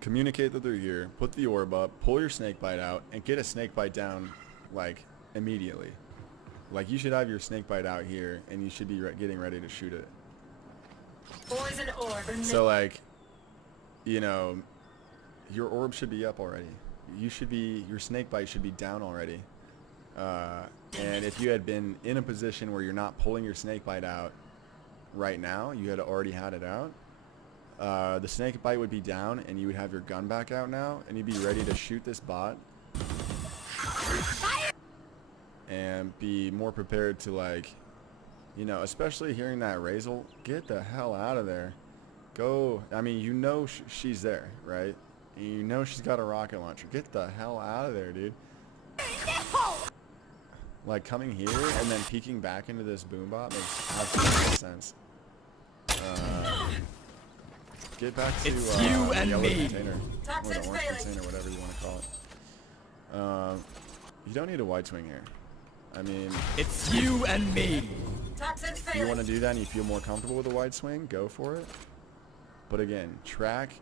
Communicate that they're here. Put the orb up. Pull your snake bite out and get a snake bite down like immediately. Like, you should have your snake bite out here and you should be getting ready to shoot it. Poison orb. So like, you know, your orb should be up already. You should be, your snake bite should be down already. And if you had been in a position where you're not pulling your snake bite out right now, you had already had it out, the snake bite would be down, and you would have your gun back out now, and you'd be ready to shoot this bot. And be more prepared to, like, you know, especially hearing that Razel, get the hell out of there. Go, I mean, you know she's there, right? And you know she's got a rocket launcher. Get the hell out of there, dude. Like, coming here and then peeking back into this boom bot makes absolutely no sense. Get back to It's you and yellow me. container. Or Toxins the orange failing. container, whatever you want to call it. You don't need a wide swing here. I mean, It's you and me. Toxins if you want failing. to do that and you feel more comfortable with a wide swing, go for it. But again, track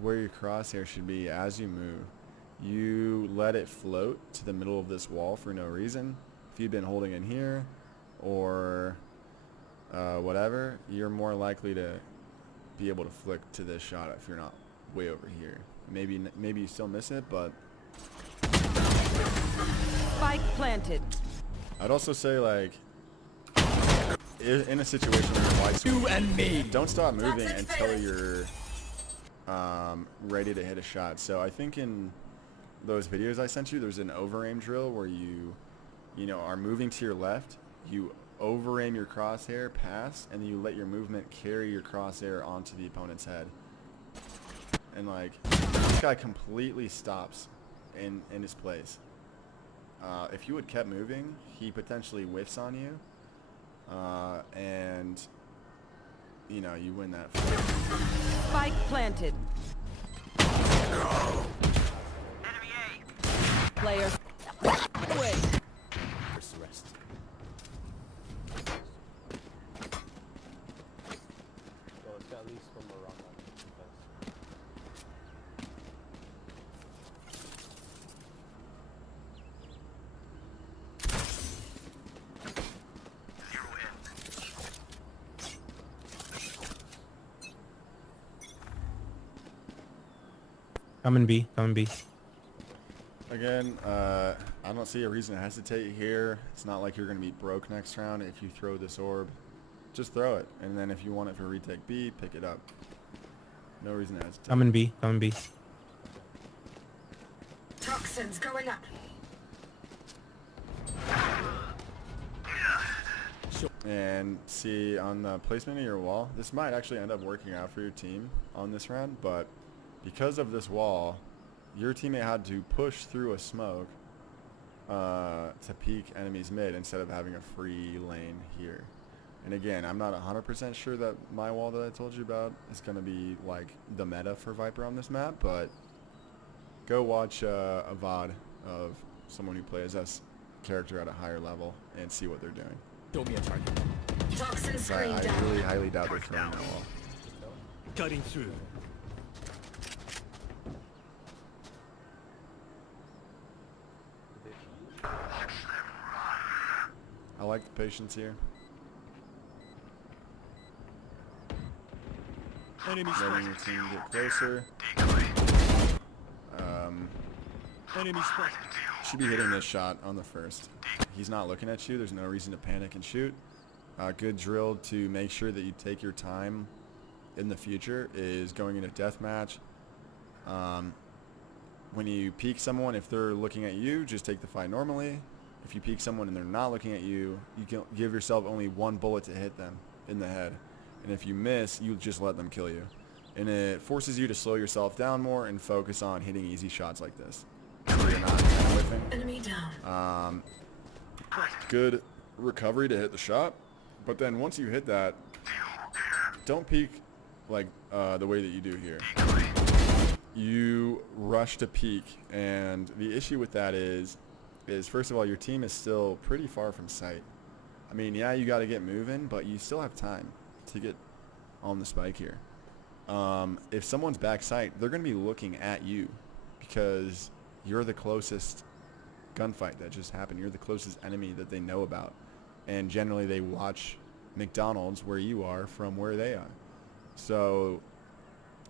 where your crosshair should be as you move. You let it float to the middle of this wall for no reason. If you've been holding in here or whatever, you're more likely to be able to flick to this shot if you're not way over here. Maybe you still miss it, but Spike planted. I'd also say, like, in a situation where you're wide swing, You and me. don't stop moving until you're ready to hit a shot. So I think in those videos I sent you, there's an over-aim drill where you know, are moving to your left, you over-aim your crosshair, pass, and then you let your movement carry your crosshair onto the opponent's head. And, like, this guy completely stops in his place. If you had kept moving, he potentially whiffs on you, and, you know, you win that fight. Spike planted. Player away. First rest. So it's at least from a rock on defense. Coming B. Coming B. Again, I don't see a reason to hesitate here. It's not like you're going to be broke next round if you throw this orb. Just throw it, and then if you want it for retake B, pick it up. No reason to hesitate. Coming B. Coming B. Toxins going up. And see, on the placement of your wall, this might actually end up working out for your team on this round, but because of this wall, your teammate had to push through a smoke to peek enemies mid instead of having a free lane here. And again, I'm not 100% sure that my wall that I told you about is going to be like the meta for Viper on this map, but go watch a VOD of someone who plays this character at a higher level and see what they're doing. Show me a target. Toxin But screen I down. really highly doubt they're throwing that wall. Cutting through. I like the patience here. Enemy Letting your spotted. team get closer. Enemy spotted. Should be hitting this shot on the first. He's not looking at you. There's no reason to panic and shoot. Good drill to make sure that you take your time in the future is going into deathmatch. When you peek someone, if they're looking at you, just take the fight normally. If you peek someone and they're not looking at you, you can give yourself only one bullet to hit them in the head. And if you miss, you just let them kill you. And it forces you to slow yourself down more and focus on hitting easy shots like this. So you're not whiffing. Enemy down. Good recovery to hit the shot, but then once you hit that, don't peek like the way that you do here. You rush to peek, and the issue with that is first of all, your team is still pretty far from sight. I mean, yeah, you got to get moving, but you still have time to get on the spike here. If someone's back sight, they're going to be looking at you because you're the closest gunfight that just happened. You're the closest enemy that they know about, and generally they watch McDonald's where you are from where they are. So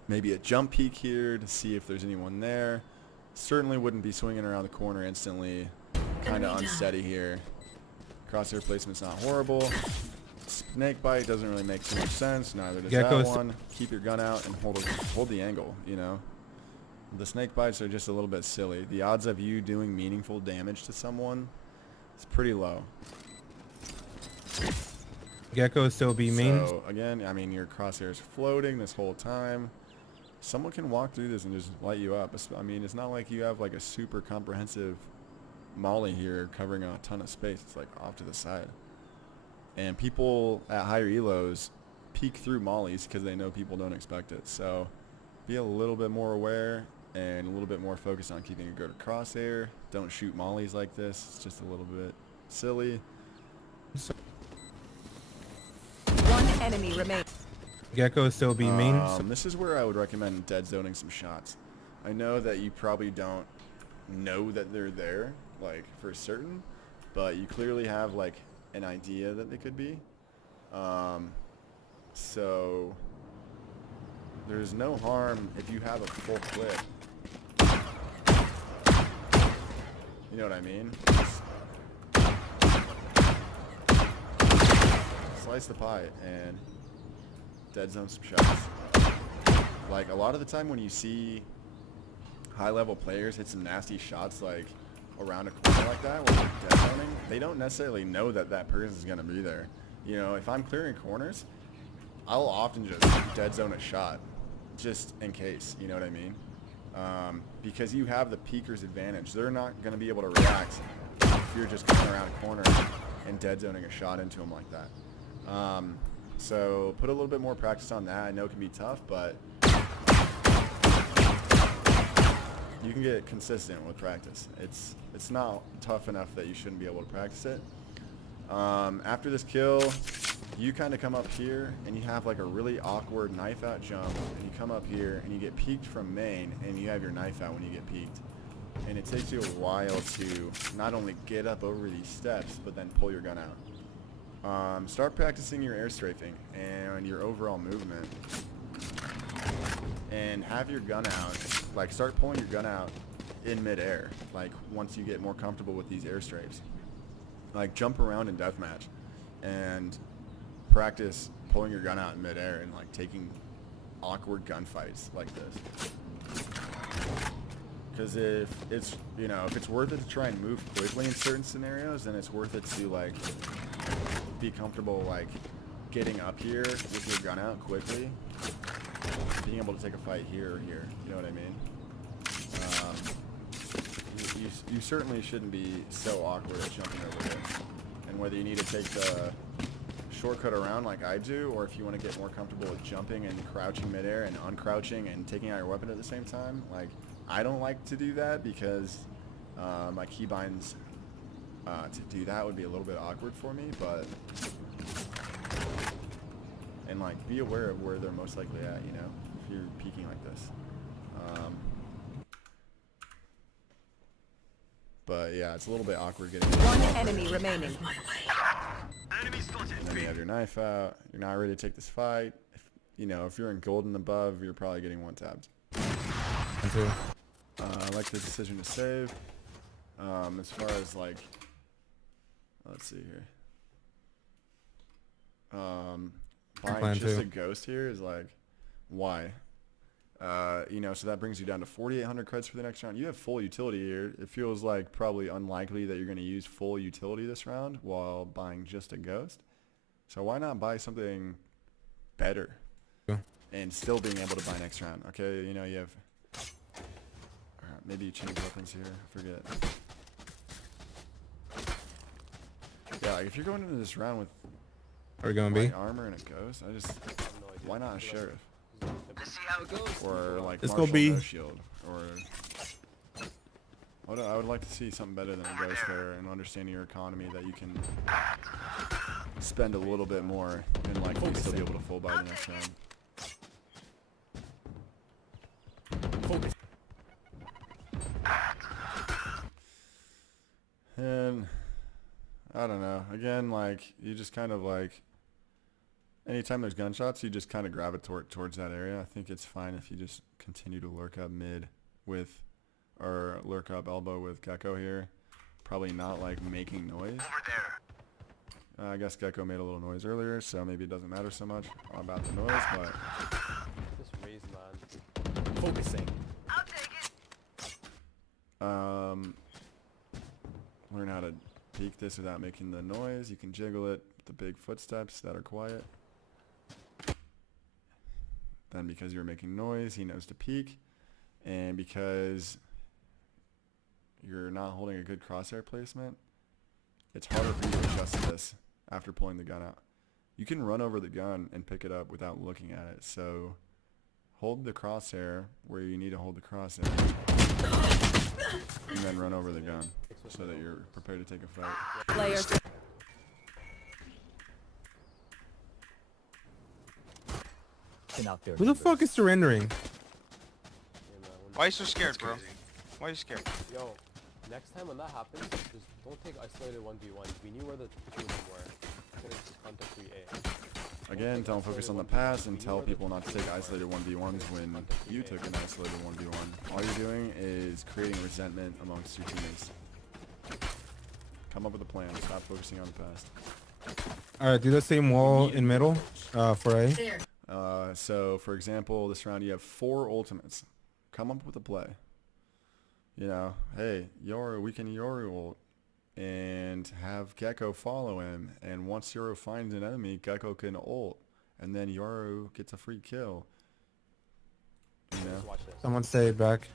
maybe a jump peek here to see if there's anyone there. Certainly wouldn't be swinging around the corner instantly. Kind of Enemy down. unsteady here. Crosshair placement's not horrible. Snake bite doesn't really make too much sense. Neither does Gecko's that one. Keep your gun out and hold the angle. You know, the snake bites are just a little bit silly. The odds of you doing meaningful damage to someone is pretty low. Gecko still be main. So again, I mean, your crosshair's floating this whole time. Someone can walk through this and just light you up. I mean, it's not like you have like a super comprehensive molly here covering a ton of space. It's like off to the side. And people at higher elos peek through mollies because they know people don't expect it. So be a little bit more aware and a little bit more focused on keeping a good crosshair. Don't shoot mollies like this. It's just a little bit silly. One enemy remains. Gecko still be main. This is where I would recommend dead zoning some shots. I know that you probably don't know that they're there, like for certain, but you clearly have like an idea that they could be. So there's no harm if you have a full clip. You know what I mean? Slice the pie and dead zone some shots. Like a lot of the time when you see high level players hit some nasty shots like around a corner like that where they're dead zoning, they don't necessarily know that that person is going to be there. You know, if I'm clearing corners, I'll often just dead zone a shot just in case, you know what I mean? Because you have the peeker's advantage. They're not going to be able to react if you're just coming around a corner and dead zoning a shot into them like that. So put a little bit more practice on that. I know it can be tough, but you can get consistent with practice. It's not tough enough that you shouldn't be able to practice it. After this kill, you kind of come up here and you have like a really awkward knife out jump, and you come up here and you get peeked from main, and you have your knife out when you get peeked. And it takes you a while to not only get up over these steps, but then pull your gun out. Start practicing your air strafing and your overall movement, and have your gun out. Like start pulling your gun out in midair. Like once you get more comfortable with these air strafes, like jump around in deathmatch and practice pulling your gun out in midair and like taking awkward gunfights like this. Because if it's, you know, if it's worth it to try and move quickly in certain scenarios, then it's worth it to like be comfortable like getting up here with your gun out quickly, being able to take a fight here or here. You know what I mean? You certainly shouldn't be so awkward at jumping over it. And whether you need to take the shortcut around like I do, or if you want to get more comfortable with jumping and crouching midair and uncrouching and taking out your weapon at the same time, like I don't like to do that because my keybinds to do that would be a little bit awkward for me, but and like be aware of where they're most likely at, you know, if you're peeking like this. But yeah, it's a little bit awkward getting One enemy remaining. and then you have your knife out. You're not ready to take this fight. If, you know, if you're in gold and above, you're probably getting one tapped. I like the decision to save. As far as like, let's see here. Buying just a ghost here is like, why? You know, so that brings you down to 4,800 credits for the next round. You have full utility here. It feels like probably unlikely that you're going to use full utility this round while buying just a ghost. So why not buy something better and still being able to buy next round? Okay, you know, you have... Alright, maybe you change weapons here. I forget. Yeah, like if you're going into this round with Are we going B? armor and a ghost, why not a sheriff? Let's see how it goes. Or like Let's go Marshall B. no shield, or I would like to see something better than a ghost there, and understanding your economy that you can spend a little bit more and likely still be able to full buy the next round. Focus. And I don't know. Again, like you just kind of like anytime there's gunshots, you just kind of gravitate towards that area. I think it's fine if you just continue to lurk up mid with, or lurk up elbow with Gecko here. Probably not like making noise. I guess Gecko made a little noise earlier, so maybe it doesn't matter so much about the noise, but Just raise, man. Focusing. learn how to peek this without making the noise. You can jiggle it with the big footsteps that are quiet. Then because you're making noise, he knows to peek. And because you're not holding a good crosshair placement, it's harder for you to adjust this after pulling the gun out. You can run over the gun and pick it up without looking at it. So hold the crosshair where you need to hold the crosshair, and then run over the gun so that you're prepared to take a fight. Player Been out there. Who the fuck is surrendering? Yeah, man, Why are you so scared, bro? Why are you scared? Yo, next time when that happens, just don't take isolated 1v1. We knew where the two of them were. Couldn't just come to 3A. Again, don't focus on the past and tell people not to take isolated 1v1s when you took an isolated 1v1. All you're doing is creating resentment amongst your teammates. Come up with a plan. Stop focusing on the past. Alright, do the same wall in middle for A. There. So, for example, this round you have 4 ultimates. Come up with a play. You know, hey, Yoru, we can Yoru ult and have Gecko follow him. And once Yoru finds an enemy, Gecko can ult. And then Yoru gets a free kill. You Just know? watch this. Someone stay back.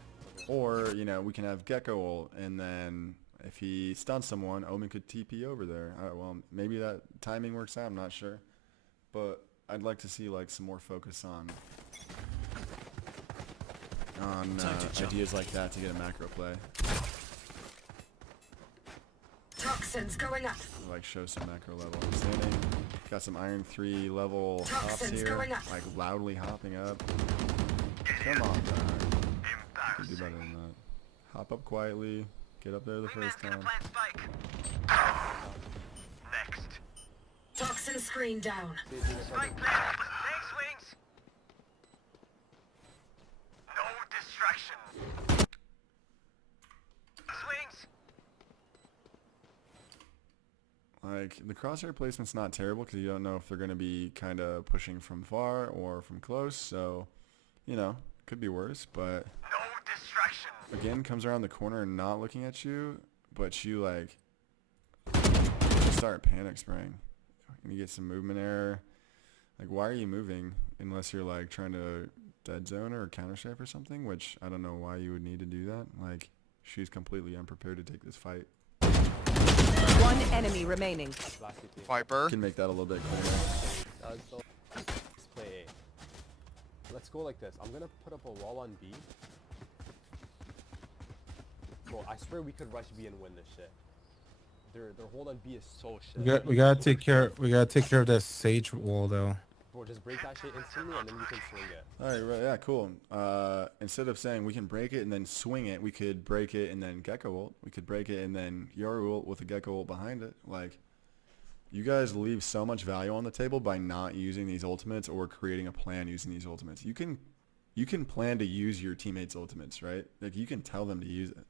Or, you know, we can have Gecko ult, and then if he stuns someone, Omen could TP over there. Alright, well, maybe that timing works out, I'm not sure. But I'd like to see, like, some more focus on ideas like that to get a macro play. Toxins going up. Like, show some macro level understanding. Got some Iron 3 level hops Toxins here, going up. like loudly hopping up. Come on, guy. Could do better than that. Hop up quietly. Get up there the first time. Toxin screen down. Like, the crosshair placement's not terrible because you don't know if they're going to be kind of pushing from far or from close, so, you know, could be worse, but again, comes around the corner and not looking at you, but you, like, just start panic spraying. And you get some movement error. Like, why are you moving unless you're, like, trying to dead zone or counter strafe or something, which I don't know why you would need to do that. Like, she's completely unprepared to take this fight. one enemy remaining. Last CT. Viper. Can make that a little bit clearer. So, let's play A. Let's go like this. I'm gonna put up a wall on B. Bro, I swear we could rush B and win this shit. Their hold on B is so shit. We gotta take care of that sage wall though. Bro, just break that shit instantly and then we can swing it. Alright, right, yeah, cool. Instead of saying we can break it and then swing it, we could break it and then Gecko ult. We could break it and then Yoru ult with a Gecko ult behind it. Like, you guys leave so much value on the table by not using these ultimates or creating a plan using these ultimates. You can plan to use your teammates' ultimates, right? Like, you can tell them to use it.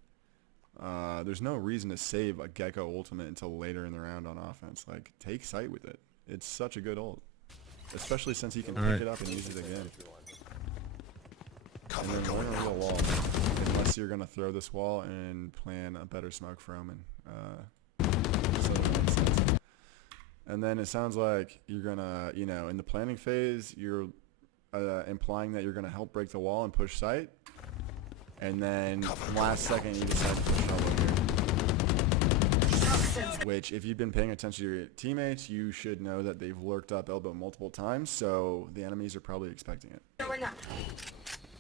There's no reason to save a Gecko ultimate until later in the round on offense. Like, take sight with it. It's such a good ult. Especially since he can pick it up and use it again. And then learn a real wall. Unless you're going to throw this wall and plan a better smoke for Omen. So that makes sense. And then it sounds like you're going to, you know, in the planning phase, you're implying that you're going to help break the wall and push sight. And then last second you decide to push elbow here. Which, if you've been paying attention to your teammates, you should know that they've lurked up elbow multiple times, so the enemies are probably expecting it. Going up.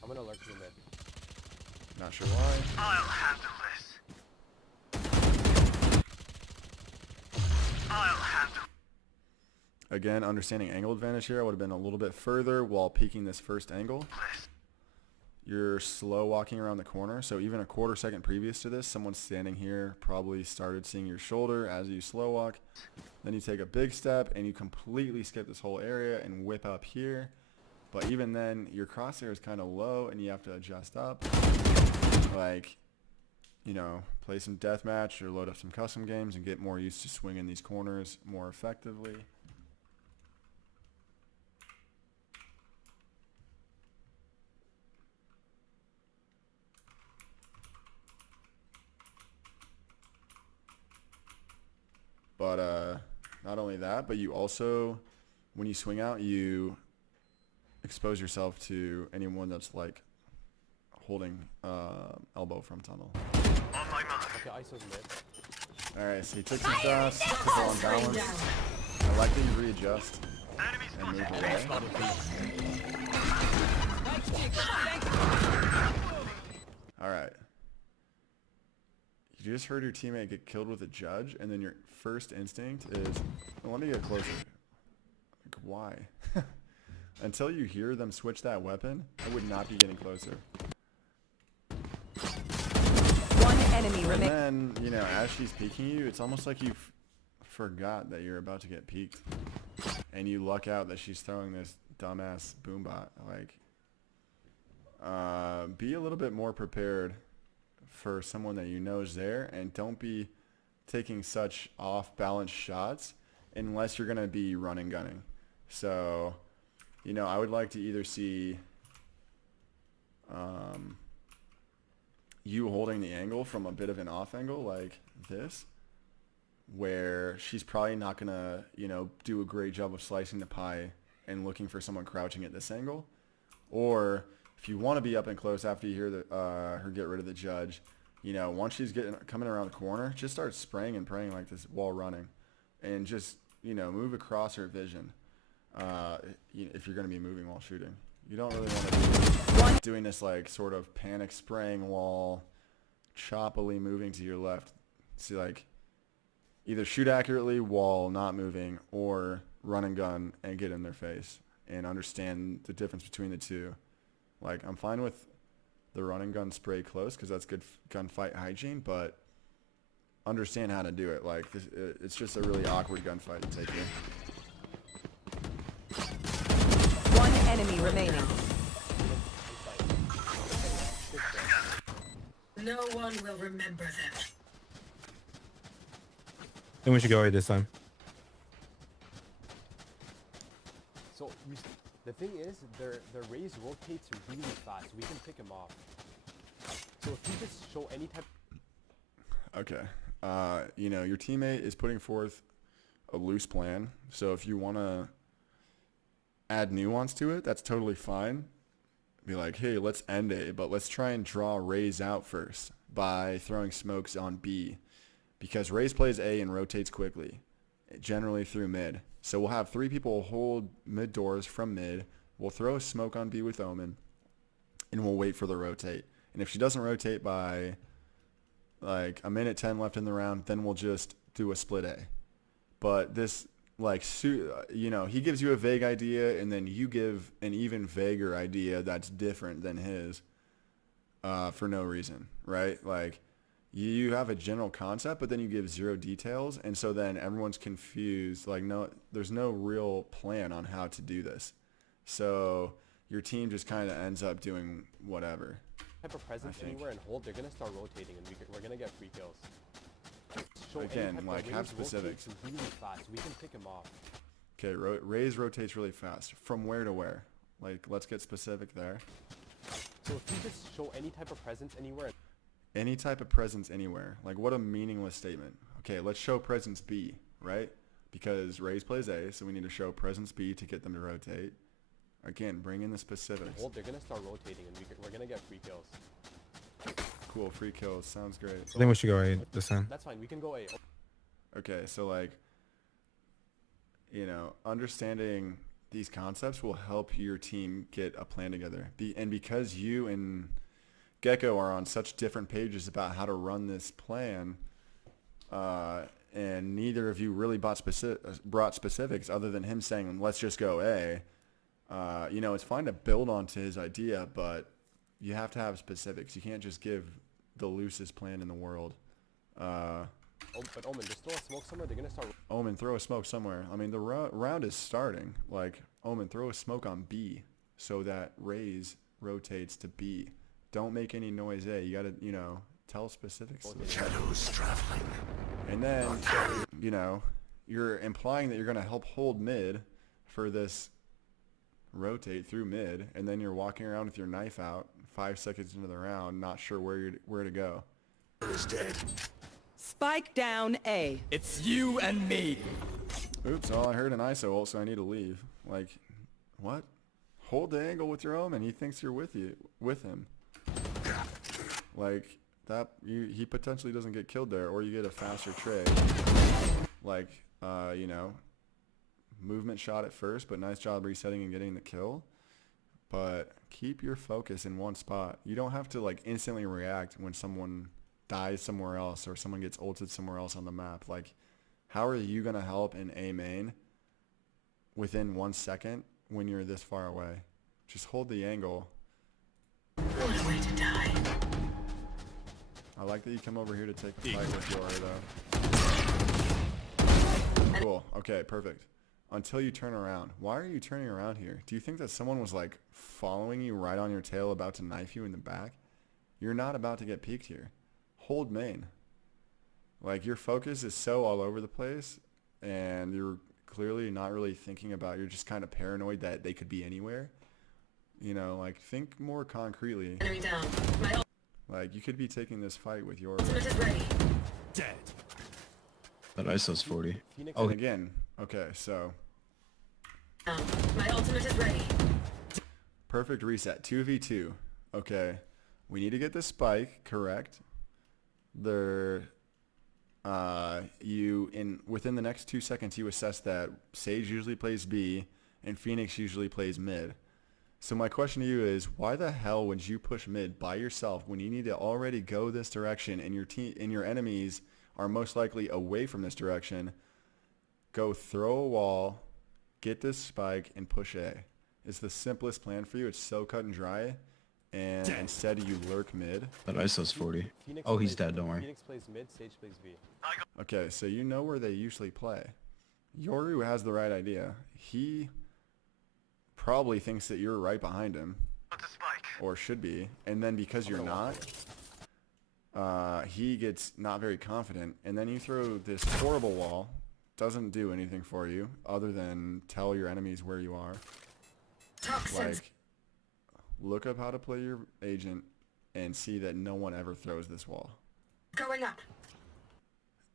I'm gonna lurk to the mid. Not sure why. I'll handle this. I'll handle. Again, understanding angle advantage here, I would have been a little bit further while peeking this first angle. You're slow walking around the corner, so even a quarter second previous to this, someone standing here probably started seeing your shoulder as you slow walk. Then you take a big step and you completely skip this whole area and whip up here. But even then, your crosshair is kind of low and you have to adjust up. Like, you know, play some deathmatch or load up some custom games and get more used to swinging these corners more effectively. But not only that, but you also, when you swing out, you expose yourself to anyone that's like holding elbow from tunnel. On my mark. Okay, ISO's mid. Alright, so he took some shots, took it on balance. I like that you readjust Enemies and move away. Alright. You just heard your teammate get killed with a judge, and then your first instinct is, well, let me get closer. Like, why? Until you hear them switch that weapon, I would not be getting closer. One enemy And remaining. then, you know, as she's peeking you, it's almost like you forgot that you're about to get peeked. And you luck out that she's throwing this dumbass boombot. Like, be a little bit more prepared for someone that you know is there, and don't be taking such off-balance shots unless you're going to be running gunning. So, you know, I would like to either see you holding the angle from a bit of an off angle like this, where she's probably not going to, you know, do a great job of slicing the pie and looking for someone crouching at this angle. Or if you want to be up and close after you hear her get rid of the judge, you know, once she's coming around the corner, just start spraying and praying like this while running, and just, you know, move across her vision. If you're going to be moving while shooting, you don't really want to be doing this like sort of panic spraying while choppily moving to your left. See, like, either shoot accurately while not moving, or run and gun and get in their face, and understand the difference between the two. Like, I'm fine with the run and gun spray close because that's good gunfight hygiene, but understand how to do it. Like, it's just a really awkward gunfight to take in. One enemy remaining. No one will remember them. I think we should go away this time. So the thing is, their raise rotates really fast. We can pick him off. So if you just show any type. Okay. You know, your teammate is putting forth a loose plan, so if you want to add nuance to it, that's totally fine. Be like, hey, let's end A, but let's try and draw Raze out first by throwing smokes on B, because Raze plays A and rotates quickly, generally through mid. So we'll have 3 people hold mid doors from mid. We'll throw a smoke on B with Omen, and we'll wait for the rotate. And if she doesn't rotate by like a minute 10 left in the round, then we'll just do a split A. But this, like, you know, he gives you a vague idea, and then you give an even vaguer idea that's different than his for no reason, right? Like, you have a general concept, but then you give 0 details, and so then everyone's confused. Like, no, there's no real plan on how to do this. So your team just kind of ends up doing whatever. Type of presence anywhere and hold, they're gonna start rotating, and we're gonna get free kills. Show Again, like, have specifics. really fast. We can pick him off. Okay, Raze rotates really fast. From where to where? Like, let's get specific there. So if you just show any type of presence anywhere. Any type of presence anywhere. Like, what a meaningless statement. Okay, let's show presence B, right? Because Raze plays A, so we need to show presence B to get them to rotate. Again, bring in the specifics. Hold, they're gonna start rotating, and we're gonna get free kills. Cool, free kills. Sounds great. I think we should go away this time. That's fine. We can go A. Okay, so, like, you know, understanding these concepts will help your team get a plan together. And because you and Gecko are on such different pages about how to run this plan, and neither of you really brought specifics other than him saying, let's just go A, you know, it's fine to build onto his idea, but you have to have specifics. You can't just give the loosest plan in the world. But Omen, just throw a smoke somewhere. They're gonna start. Omen, throw a smoke somewhere. I mean, the round is starting. Like, Omen, throw a smoke on B so that Raze rotates to B. Don't make any noise A. You gotta, you know, tell specifics. Shadows traveling. And then, you know, you're implying that you're going to help hold mid for this rotate through mid, and then you're walking around with your knife out 5 seconds into the round, not sure where to go. Is dead. Spike down A. It's you and me. Oops, I heard an ISO ult, so I need to leave. Like, what? Hold the angle with your omen. He thinks you're with him. Like, that, he potentially doesn't get killed there, or you get a faster trade. Like, you know, movement shot at first, but nice job resetting and getting the kill. But keep your focus in one spot. You don't have to, like, instantly react when someone dies somewhere else or someone gets ulted somewhere else on the map. Like, how are you going to help in A main within 1 second when you're this far away? Just hold the angle. What a way to die. I like that you come over here to take the fight with Yori, though. Cool. Okay, perfect. Until you turn around. Why are you turning around here? Do you think that someone was, like, following you right on your tail about to knife you in the back? You're not about to get peeked here. Hold main. Like, your focus is so all over the place, and you're clearly not really thinking about, you're just kind of paranoid that they could be anywhere. You know, like, think more concretely. Enemy down. Like, you could be taking this fight with your... Ultimate is ready. Dead. That ISO's 40. Phoenix, Oh, again. Okay, so... My ultimate is ready. Perfect reset. 2v2. Okay. We need to get the spike correct. Within the next 2 seconds, you assess that Sage usually plays B and Phoenix usually plays mid. So my question to you is, why the hell would you push mid by yourself when you need to already go this direction and your enemies are most likely away from this direction? Go throw a wall, get this spike, and push A. It's the simplest plan for you. It's so cut and dry. And instead you lurk mid. That ISO's 40. Phoenix Oh, he's plays- dead, don't worry. Phoenix plays mid, Sage plays B. Okay, so you know where they usually play. Yoru has the right idea. He probably thinks that you're right behind him, Not a spike. or should be, and then because you're not, he gets not very confident, and then you throw this horrible wall. Doesn't do anything for you other than tell your enemies where you are. Toxins. Like, look up how to play your agent and see that no one ever throws this wall. Going up.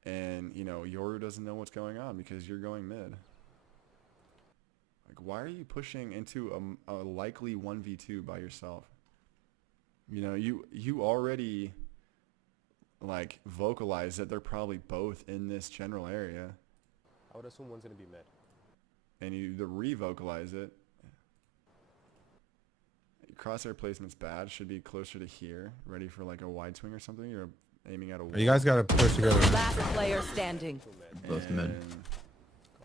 And, you know, Yoru doesn't know what's going on because you're going mid. Like, why are you pushing into a likely 1v2 by yourself? You know, you already, like, vocalize that they're probably both in this general area. I would assume one's going to be mid. And you re-vocalize it. Your crosshair placement's bad. Should be closer to here. Ready for, like, a wide swing or something. You're aiming at a wall. You guys gotta push together. Last player standing. Two mid. Both mid.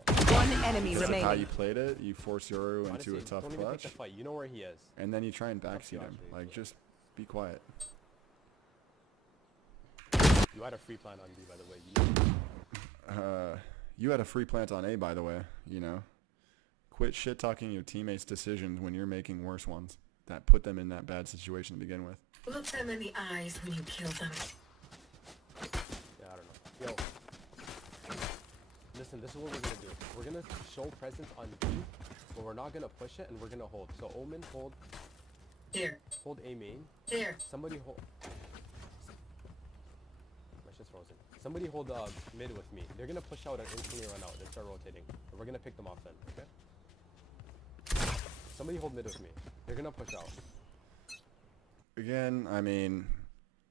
And One enemy this is how you remaining. played it. You force Yoru into Honestly, a tough don't even pick clutch. the fight. You know where he is. And then you try and backseat him. actually, Like, just be quiet. You had a free plan on B, by the way. You had a free plant on A, by the way, you know. Quit shit-talking your teammates' decisions when you're making worse ones that put them in that bad situation to begin with. Look them in the eyes when you kill them. Yeah, I don't know. Yo. Listen, this is what we're going to do. We're going to show presence on B, but we're not going to push it, and we're going to hold. So, Omen, hold Here. A main. Here. Somebody hold... My shit's frozen. Somebody hold mid with me. They're gonna push out and instantly run out. They start rotating. And we're gonna pick them off then, okay? Somebody hold mid with me. They're gonna push out. Again, I mean,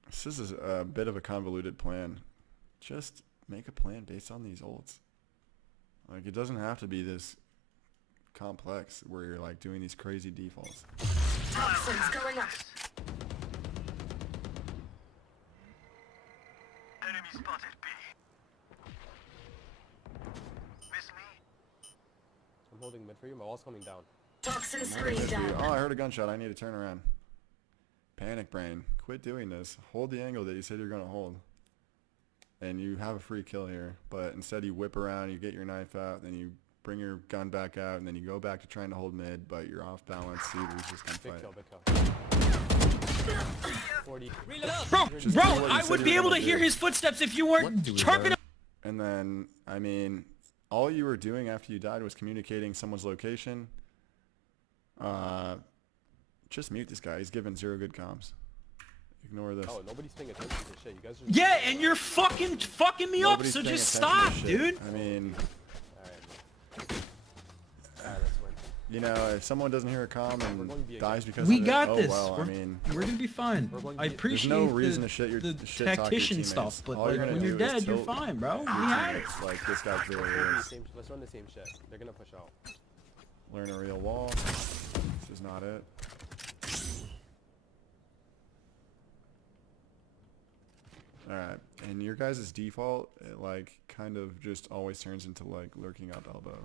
this is a bit of a convoluted plan. Just make a plan based on these ults. Like, it doesn't have to be this complex where you're, like, doing these crazy defaults. Toxins going up. Enemy spotted B. Miss me? I'm holding mid for you. My wall's coming down. Toxin screen Oh, down. I heard a gunshot. I need to turn around. Panic brain. Quit doing this. Hold the angle that you said you're going to hold. And you have a free kill here. But instead you whip around, you get your knife out, then you bring your gun back out, and then you go back to trying to hold mid, but you're off balance. See, there's just Big gunfight. kill, big kill. 40. Bro, Just bro, do what you I said would you be were able to gonna hear do. his footsteps if you weren't chirping. And then, I mean, all you were doing after you died was communicating someone's location. Just mute this guy. He's given 0 good comms. Ignore this. Oh, nobody's paying attention to shit. You guys are. Yeah, and you're fucking me Nobody's up, so paying just attention to stop, shit. dude. I mean, Alright, let's win. you know, if someone doesn't hear a comm We're going to and be dies because We of got it, this. oh well, we're, I mean, we're gonna be fine. We're going to I be- appreciate there's no reason to shit your the shit talk your tactician teammates. stuff, but All like, you're gonna when you're do is dead, you're tilt fine, bro. We your had it. teammates. Like this guy Let's clearly run the is. same- Let's run the same shit. They're gonna push out. Learn a real wall. This is not it. Alright, and your guys' default, it like kind of just always turns into like lurking up elbow.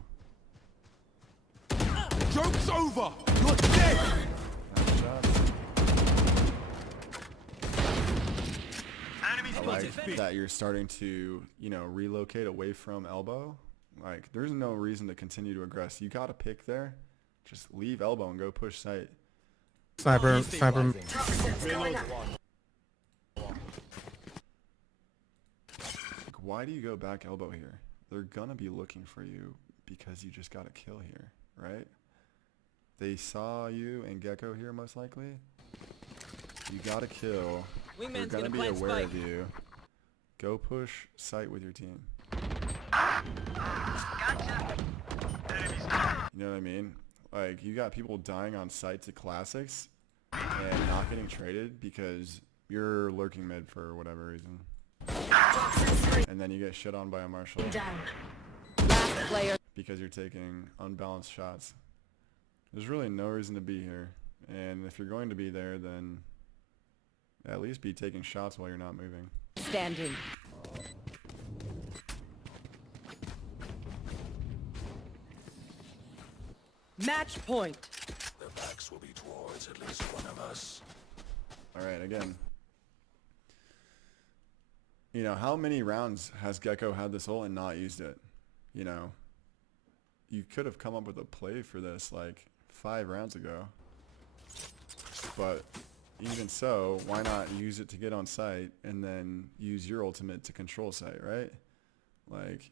Joke's over! You're dead! Nice shots. Enemy I spotted like B. that you're starting to, you know, relocate away from elbow. Like, there's no reason to continue to aggress. You gotta pick there. Just leave elbow and go push site. Sniper. Toxins going up. Like, why do you go back elbow here? They're gonna be looking for you because you just got a kill here, right? They saw you and Gecko here most likely. You got a kill. They're gonna be aware of you. Go push site with your team. You know what I mean? Like, you got people dying on site to classics and not getting traded because you're lurking mid for whatever reason. Toxins screen And then you get shit on by a marshal down. Last player. because you're taking unbalanced shots. There's really no reason to be here. And if you're going to be there, then at least be taking shots while you're not moving. Standing. Match point. Their backs will be towards at least one of us. Alright, again. You know, how many rounds has Gecko had this ult and not used it? You know, you could have come up with a play for this like 5 rounds ago. But even so, why not use it to get on site and then use your ultimate to control site, right? Like,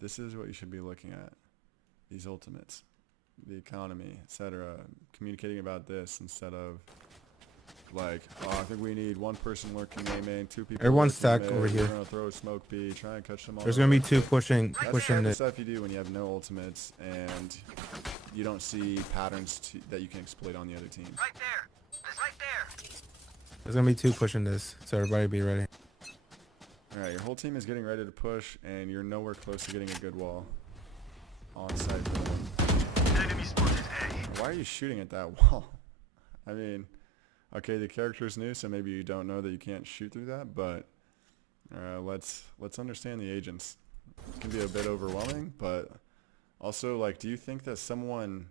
this is what you should be looking at. These ultimates, the economy, etc. Communicating about this instead of like, oh, I think we need 1 person lurking A main, 2 people. Everyone's lurking stacked mid, over here. We're gonna throw a smoke B, try and catch them all. There's gonna be up. 2 pushing That's the type of it. stuff you do when you have no ultimates and you don't see patterns that you can exploit on the other team. Right there. It's right there. There's gonna be 2 pushing this, so everybody be ready. All right, your whole team is getting ready to push, and you're nowhere close to getting a good wall on site for them. Enemy spotted A. Why are you shooting at that wall? I mean, okay, the character's new, so maybe you don't know that you can't shoot through that, but let's understand the agents. It can be a bit overwhelming, but also, like, do you think that someone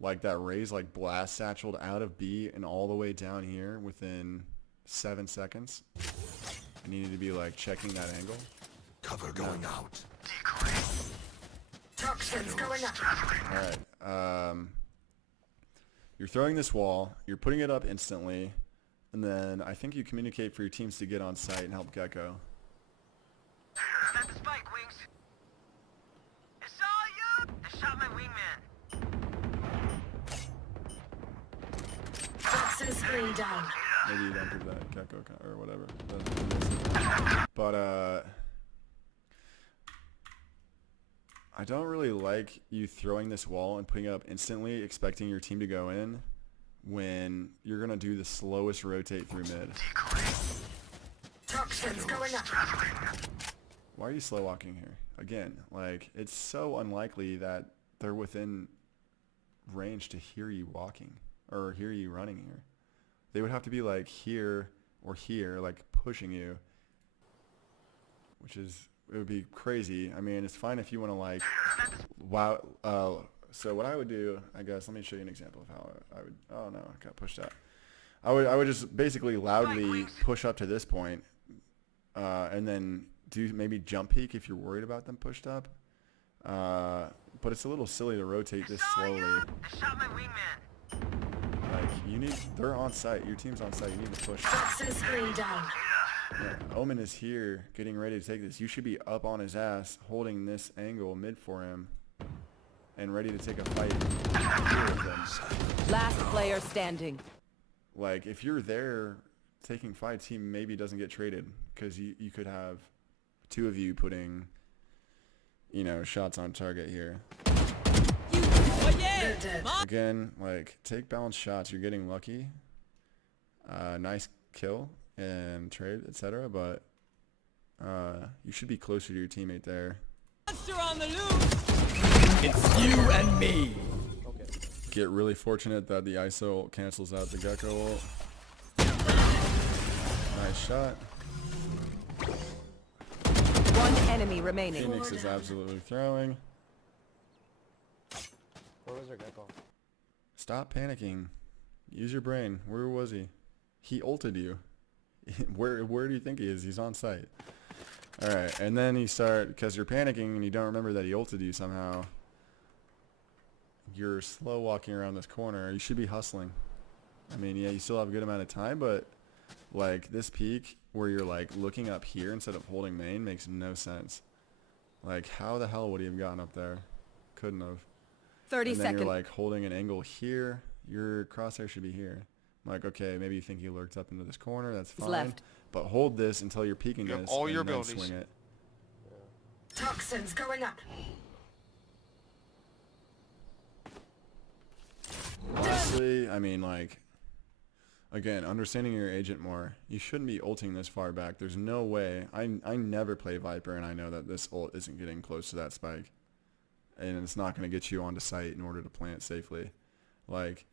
like that Ray's like blast satcheled out of B and all the way down here within 7 seconds? And you need to be like checking that angle? Cover going out. Toxins going up. Alright, you're throwing this wall, you're putting it up instantly, and then I think you communicate for your teams to get on site and help Gecko. That's the spike, Wings. It's all you! I shot my wingman. Toxin screen down. Maybe you don't do that, Gecko, or whatever. But, I don't really like you throwing this wall and putting it up instantly, expecting your team to go in, when you're going to do the slowest rotate through mid. Toxins going up. Why are you slow walking here? Again, like, it's so unlikely that they're within range to hear you walking, or hear you running here. They would have to be like here or here, like pushing you, which is, it would be crazy. I mean, it's fine if you want to like, wow. So what I would do, I guess, let me show you an example of how I would, oh no, I got pushed out. I would just basically loudly push up to this point, and then do maybe jump peek if you're worried about them pushed up. But it's a little silly to rotate this slowly. I shot my wingman. Like, they're on site. Your team's on site. You need to push. Toxin screen down. Yeah, Omen is here, getting ready to take this. You should be up on his ass, holding this angle mid for him, and ready to take a fight with them. Last player standing. Like, if you're there taking fights, he maybe doesn't get traded, because you could have two of you putting, you know, shots on target here. They're dead. Again, like, take balanced shots. You're getting lucky. Nice kill and trade, etc. But you should be closer to your teammate there. It's you and me. Okay. Get really fortunate that the ISO cancels out the Gecko ult. Nice shot. One enemy remaining. Phoenix is absolutely throwing. Where was our Gecko? Stop panicking. Use your brain. Where was he? He ulted you. Where do you think he is? He's on site. Alright, and then you start, because you're panicking and you don't remember that he ulted you somehow. You're slow walking around this corner. You should be hustling. I mean, yeah, you still have a good amount of time, but like this peak where you're like looking up here instead of holding main makes no sense. Like, how the hell would he have gotten up there? Couldn't have. 30 and then seconds. you're like holding an angle here. Your crosshair should be here. I'm like, okay, maybe you think he lurked up into this corner. That's fine. Left. But hold this until you're peeking You have this, all and your then abilities. swing it. Toxins going up. Honestly, I mean, like, again, understanding your agent more, you shouldn't be ulting this far back. There's no way. I never play Viper, and I know that this ult isn't getting close to that spike. And it's not going to get you onto site in order to plant safely. Like,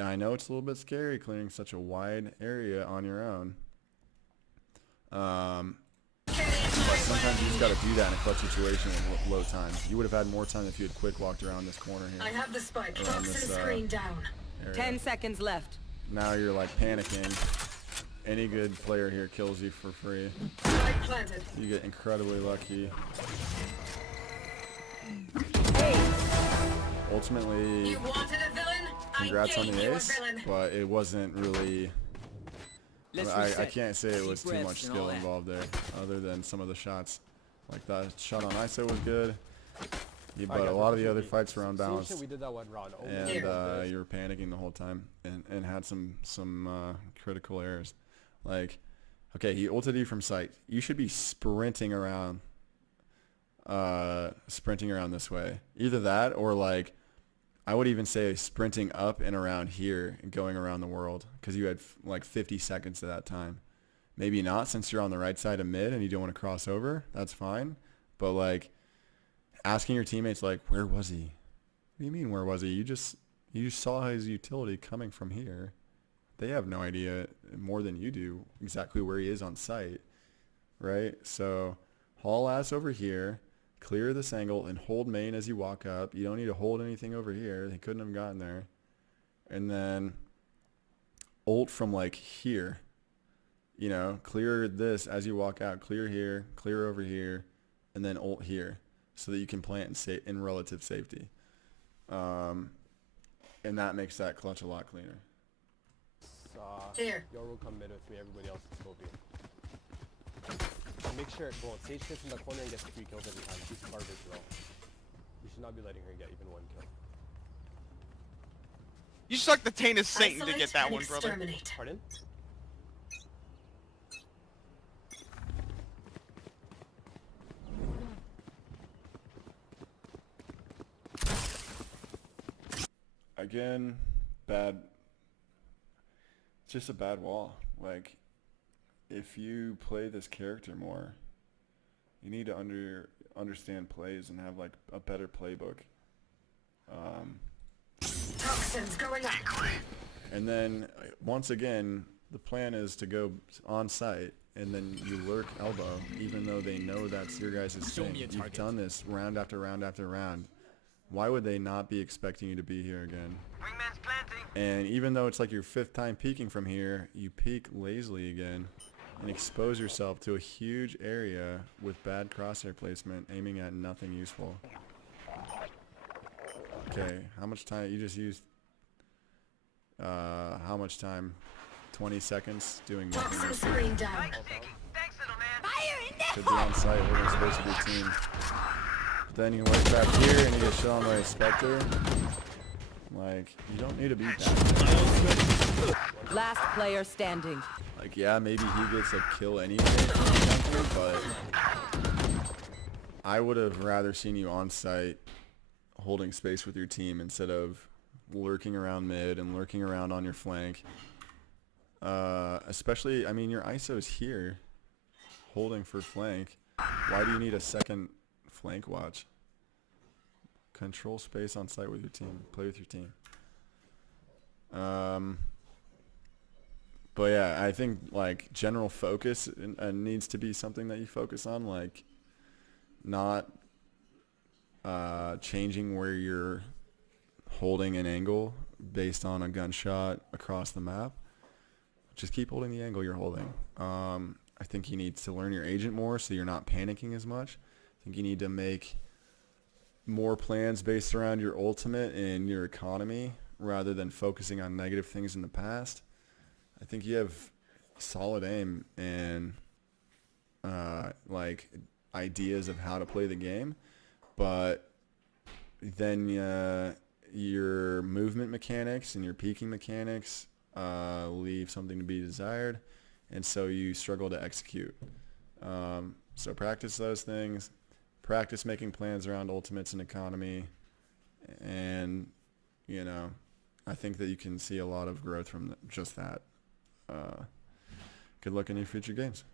I know it's a little bit scary clearing such a wide area on your own. But sometimes you just got to do that in a clutch situation with low time. You would have had more time if you had quick walked around this corner here. I have the spike. Around Toxin this, screen down. area. 10 seconds left. Now you're like panicking. Any good player here kills you for free. Spike planted. You get incredibly lucky. Ultimately, You wanted a villain? congrats I on gave the you a ace, villain. but it wasn't really. I reset. can't say it was Deep too breaths much and all skill that. involved there, other than some of the shots. Like that shot on ISO was good, yeah, but a lot of the other fights were unbalanced, We did that one round. Oh, and my you were panicking the whole time, and had some critical errors. Like, okay, he ulted you from sight. You should be sprinting around this way. Either that or like, I would even say sprinting up and around here and going around the world, because you had like 50 seconds at that time. Maybe not, since you're on the right side of mid and you don't want to cross over. That's fine. But like, asking your teammates like, where was he? What do you mean where was he? You saw his utility coming from here. They have no idea more than you do exactly where he is on site, right? So haul ass over here, clear this angle, and hold main as you walk up. You don't need to hold anything over here. They couldn't have gotten there. And then ult from like here. You know, clear this as you walk out. Clear here, clear over here, and then ult here, so that you can plant in relative safety. And that makes that clutch a lot cleaner. Here. Your will come mid with me. Everybody else is go B. And make sure, bro, Sage sits in the corner and gets 3 kills every time. She's garbage, bro. You should not be letting her get even 1 kill. You suck the taint of Satan to Isolate get that and one, brother. exterminate. Pardon? Again, bad. It's just a bad wall. Like, if you play this character more, you need to understand plays and have like a better playbook. Toxins going up. And then once again, the plan is to go on site and then you lurk elbow, even though they know that's your guys' Show thing. me a You've target. done this round after round after round. Why would they not be expecting you to be here again? Wingman's planting. And even though it's like your 5th time peeking from here, you peek lazily again and expose yourself to a huge area with bad crosshair placement, aiming at nothing useful. Okay, how much time? You just used how much time? 20 seconds doing Toxin nothing. screen down. Could be on site holding space with your team. But then you wake back here and you get shot on by a Spectre. Like, you don't need to be that. Last player standing. Like, yeah, maybe he gets a kill anyway from the Spectre, but I would have rather seen you on site holding space with your team instead of lurking around mid and lurking around on your flank. Especially, I mean, your ISO's here holding for flank. Why do you need a second flank watch? Control space on site with your team. Play with your team. But yeah, I think like general focus needs to be something that you focus on, like not changing where you're holding an angle based on a gunshot across the map. Just keep holding the angle you're holding. I think you need to learn your agent more so you're not panicking as much. I think you need to make more plans based around your ultimate and your economy rather than focusing on negative things in the past. I think you have solid aim and like ideas of how to play the game, but then your movement mechanics and your peaking mechanics leave something to be desired, and so you struggle to execute. So practice those things. Practice making plans around ultimates and economy, and you know, I think that you can see a lot of growth from just that. Good luck in your future games.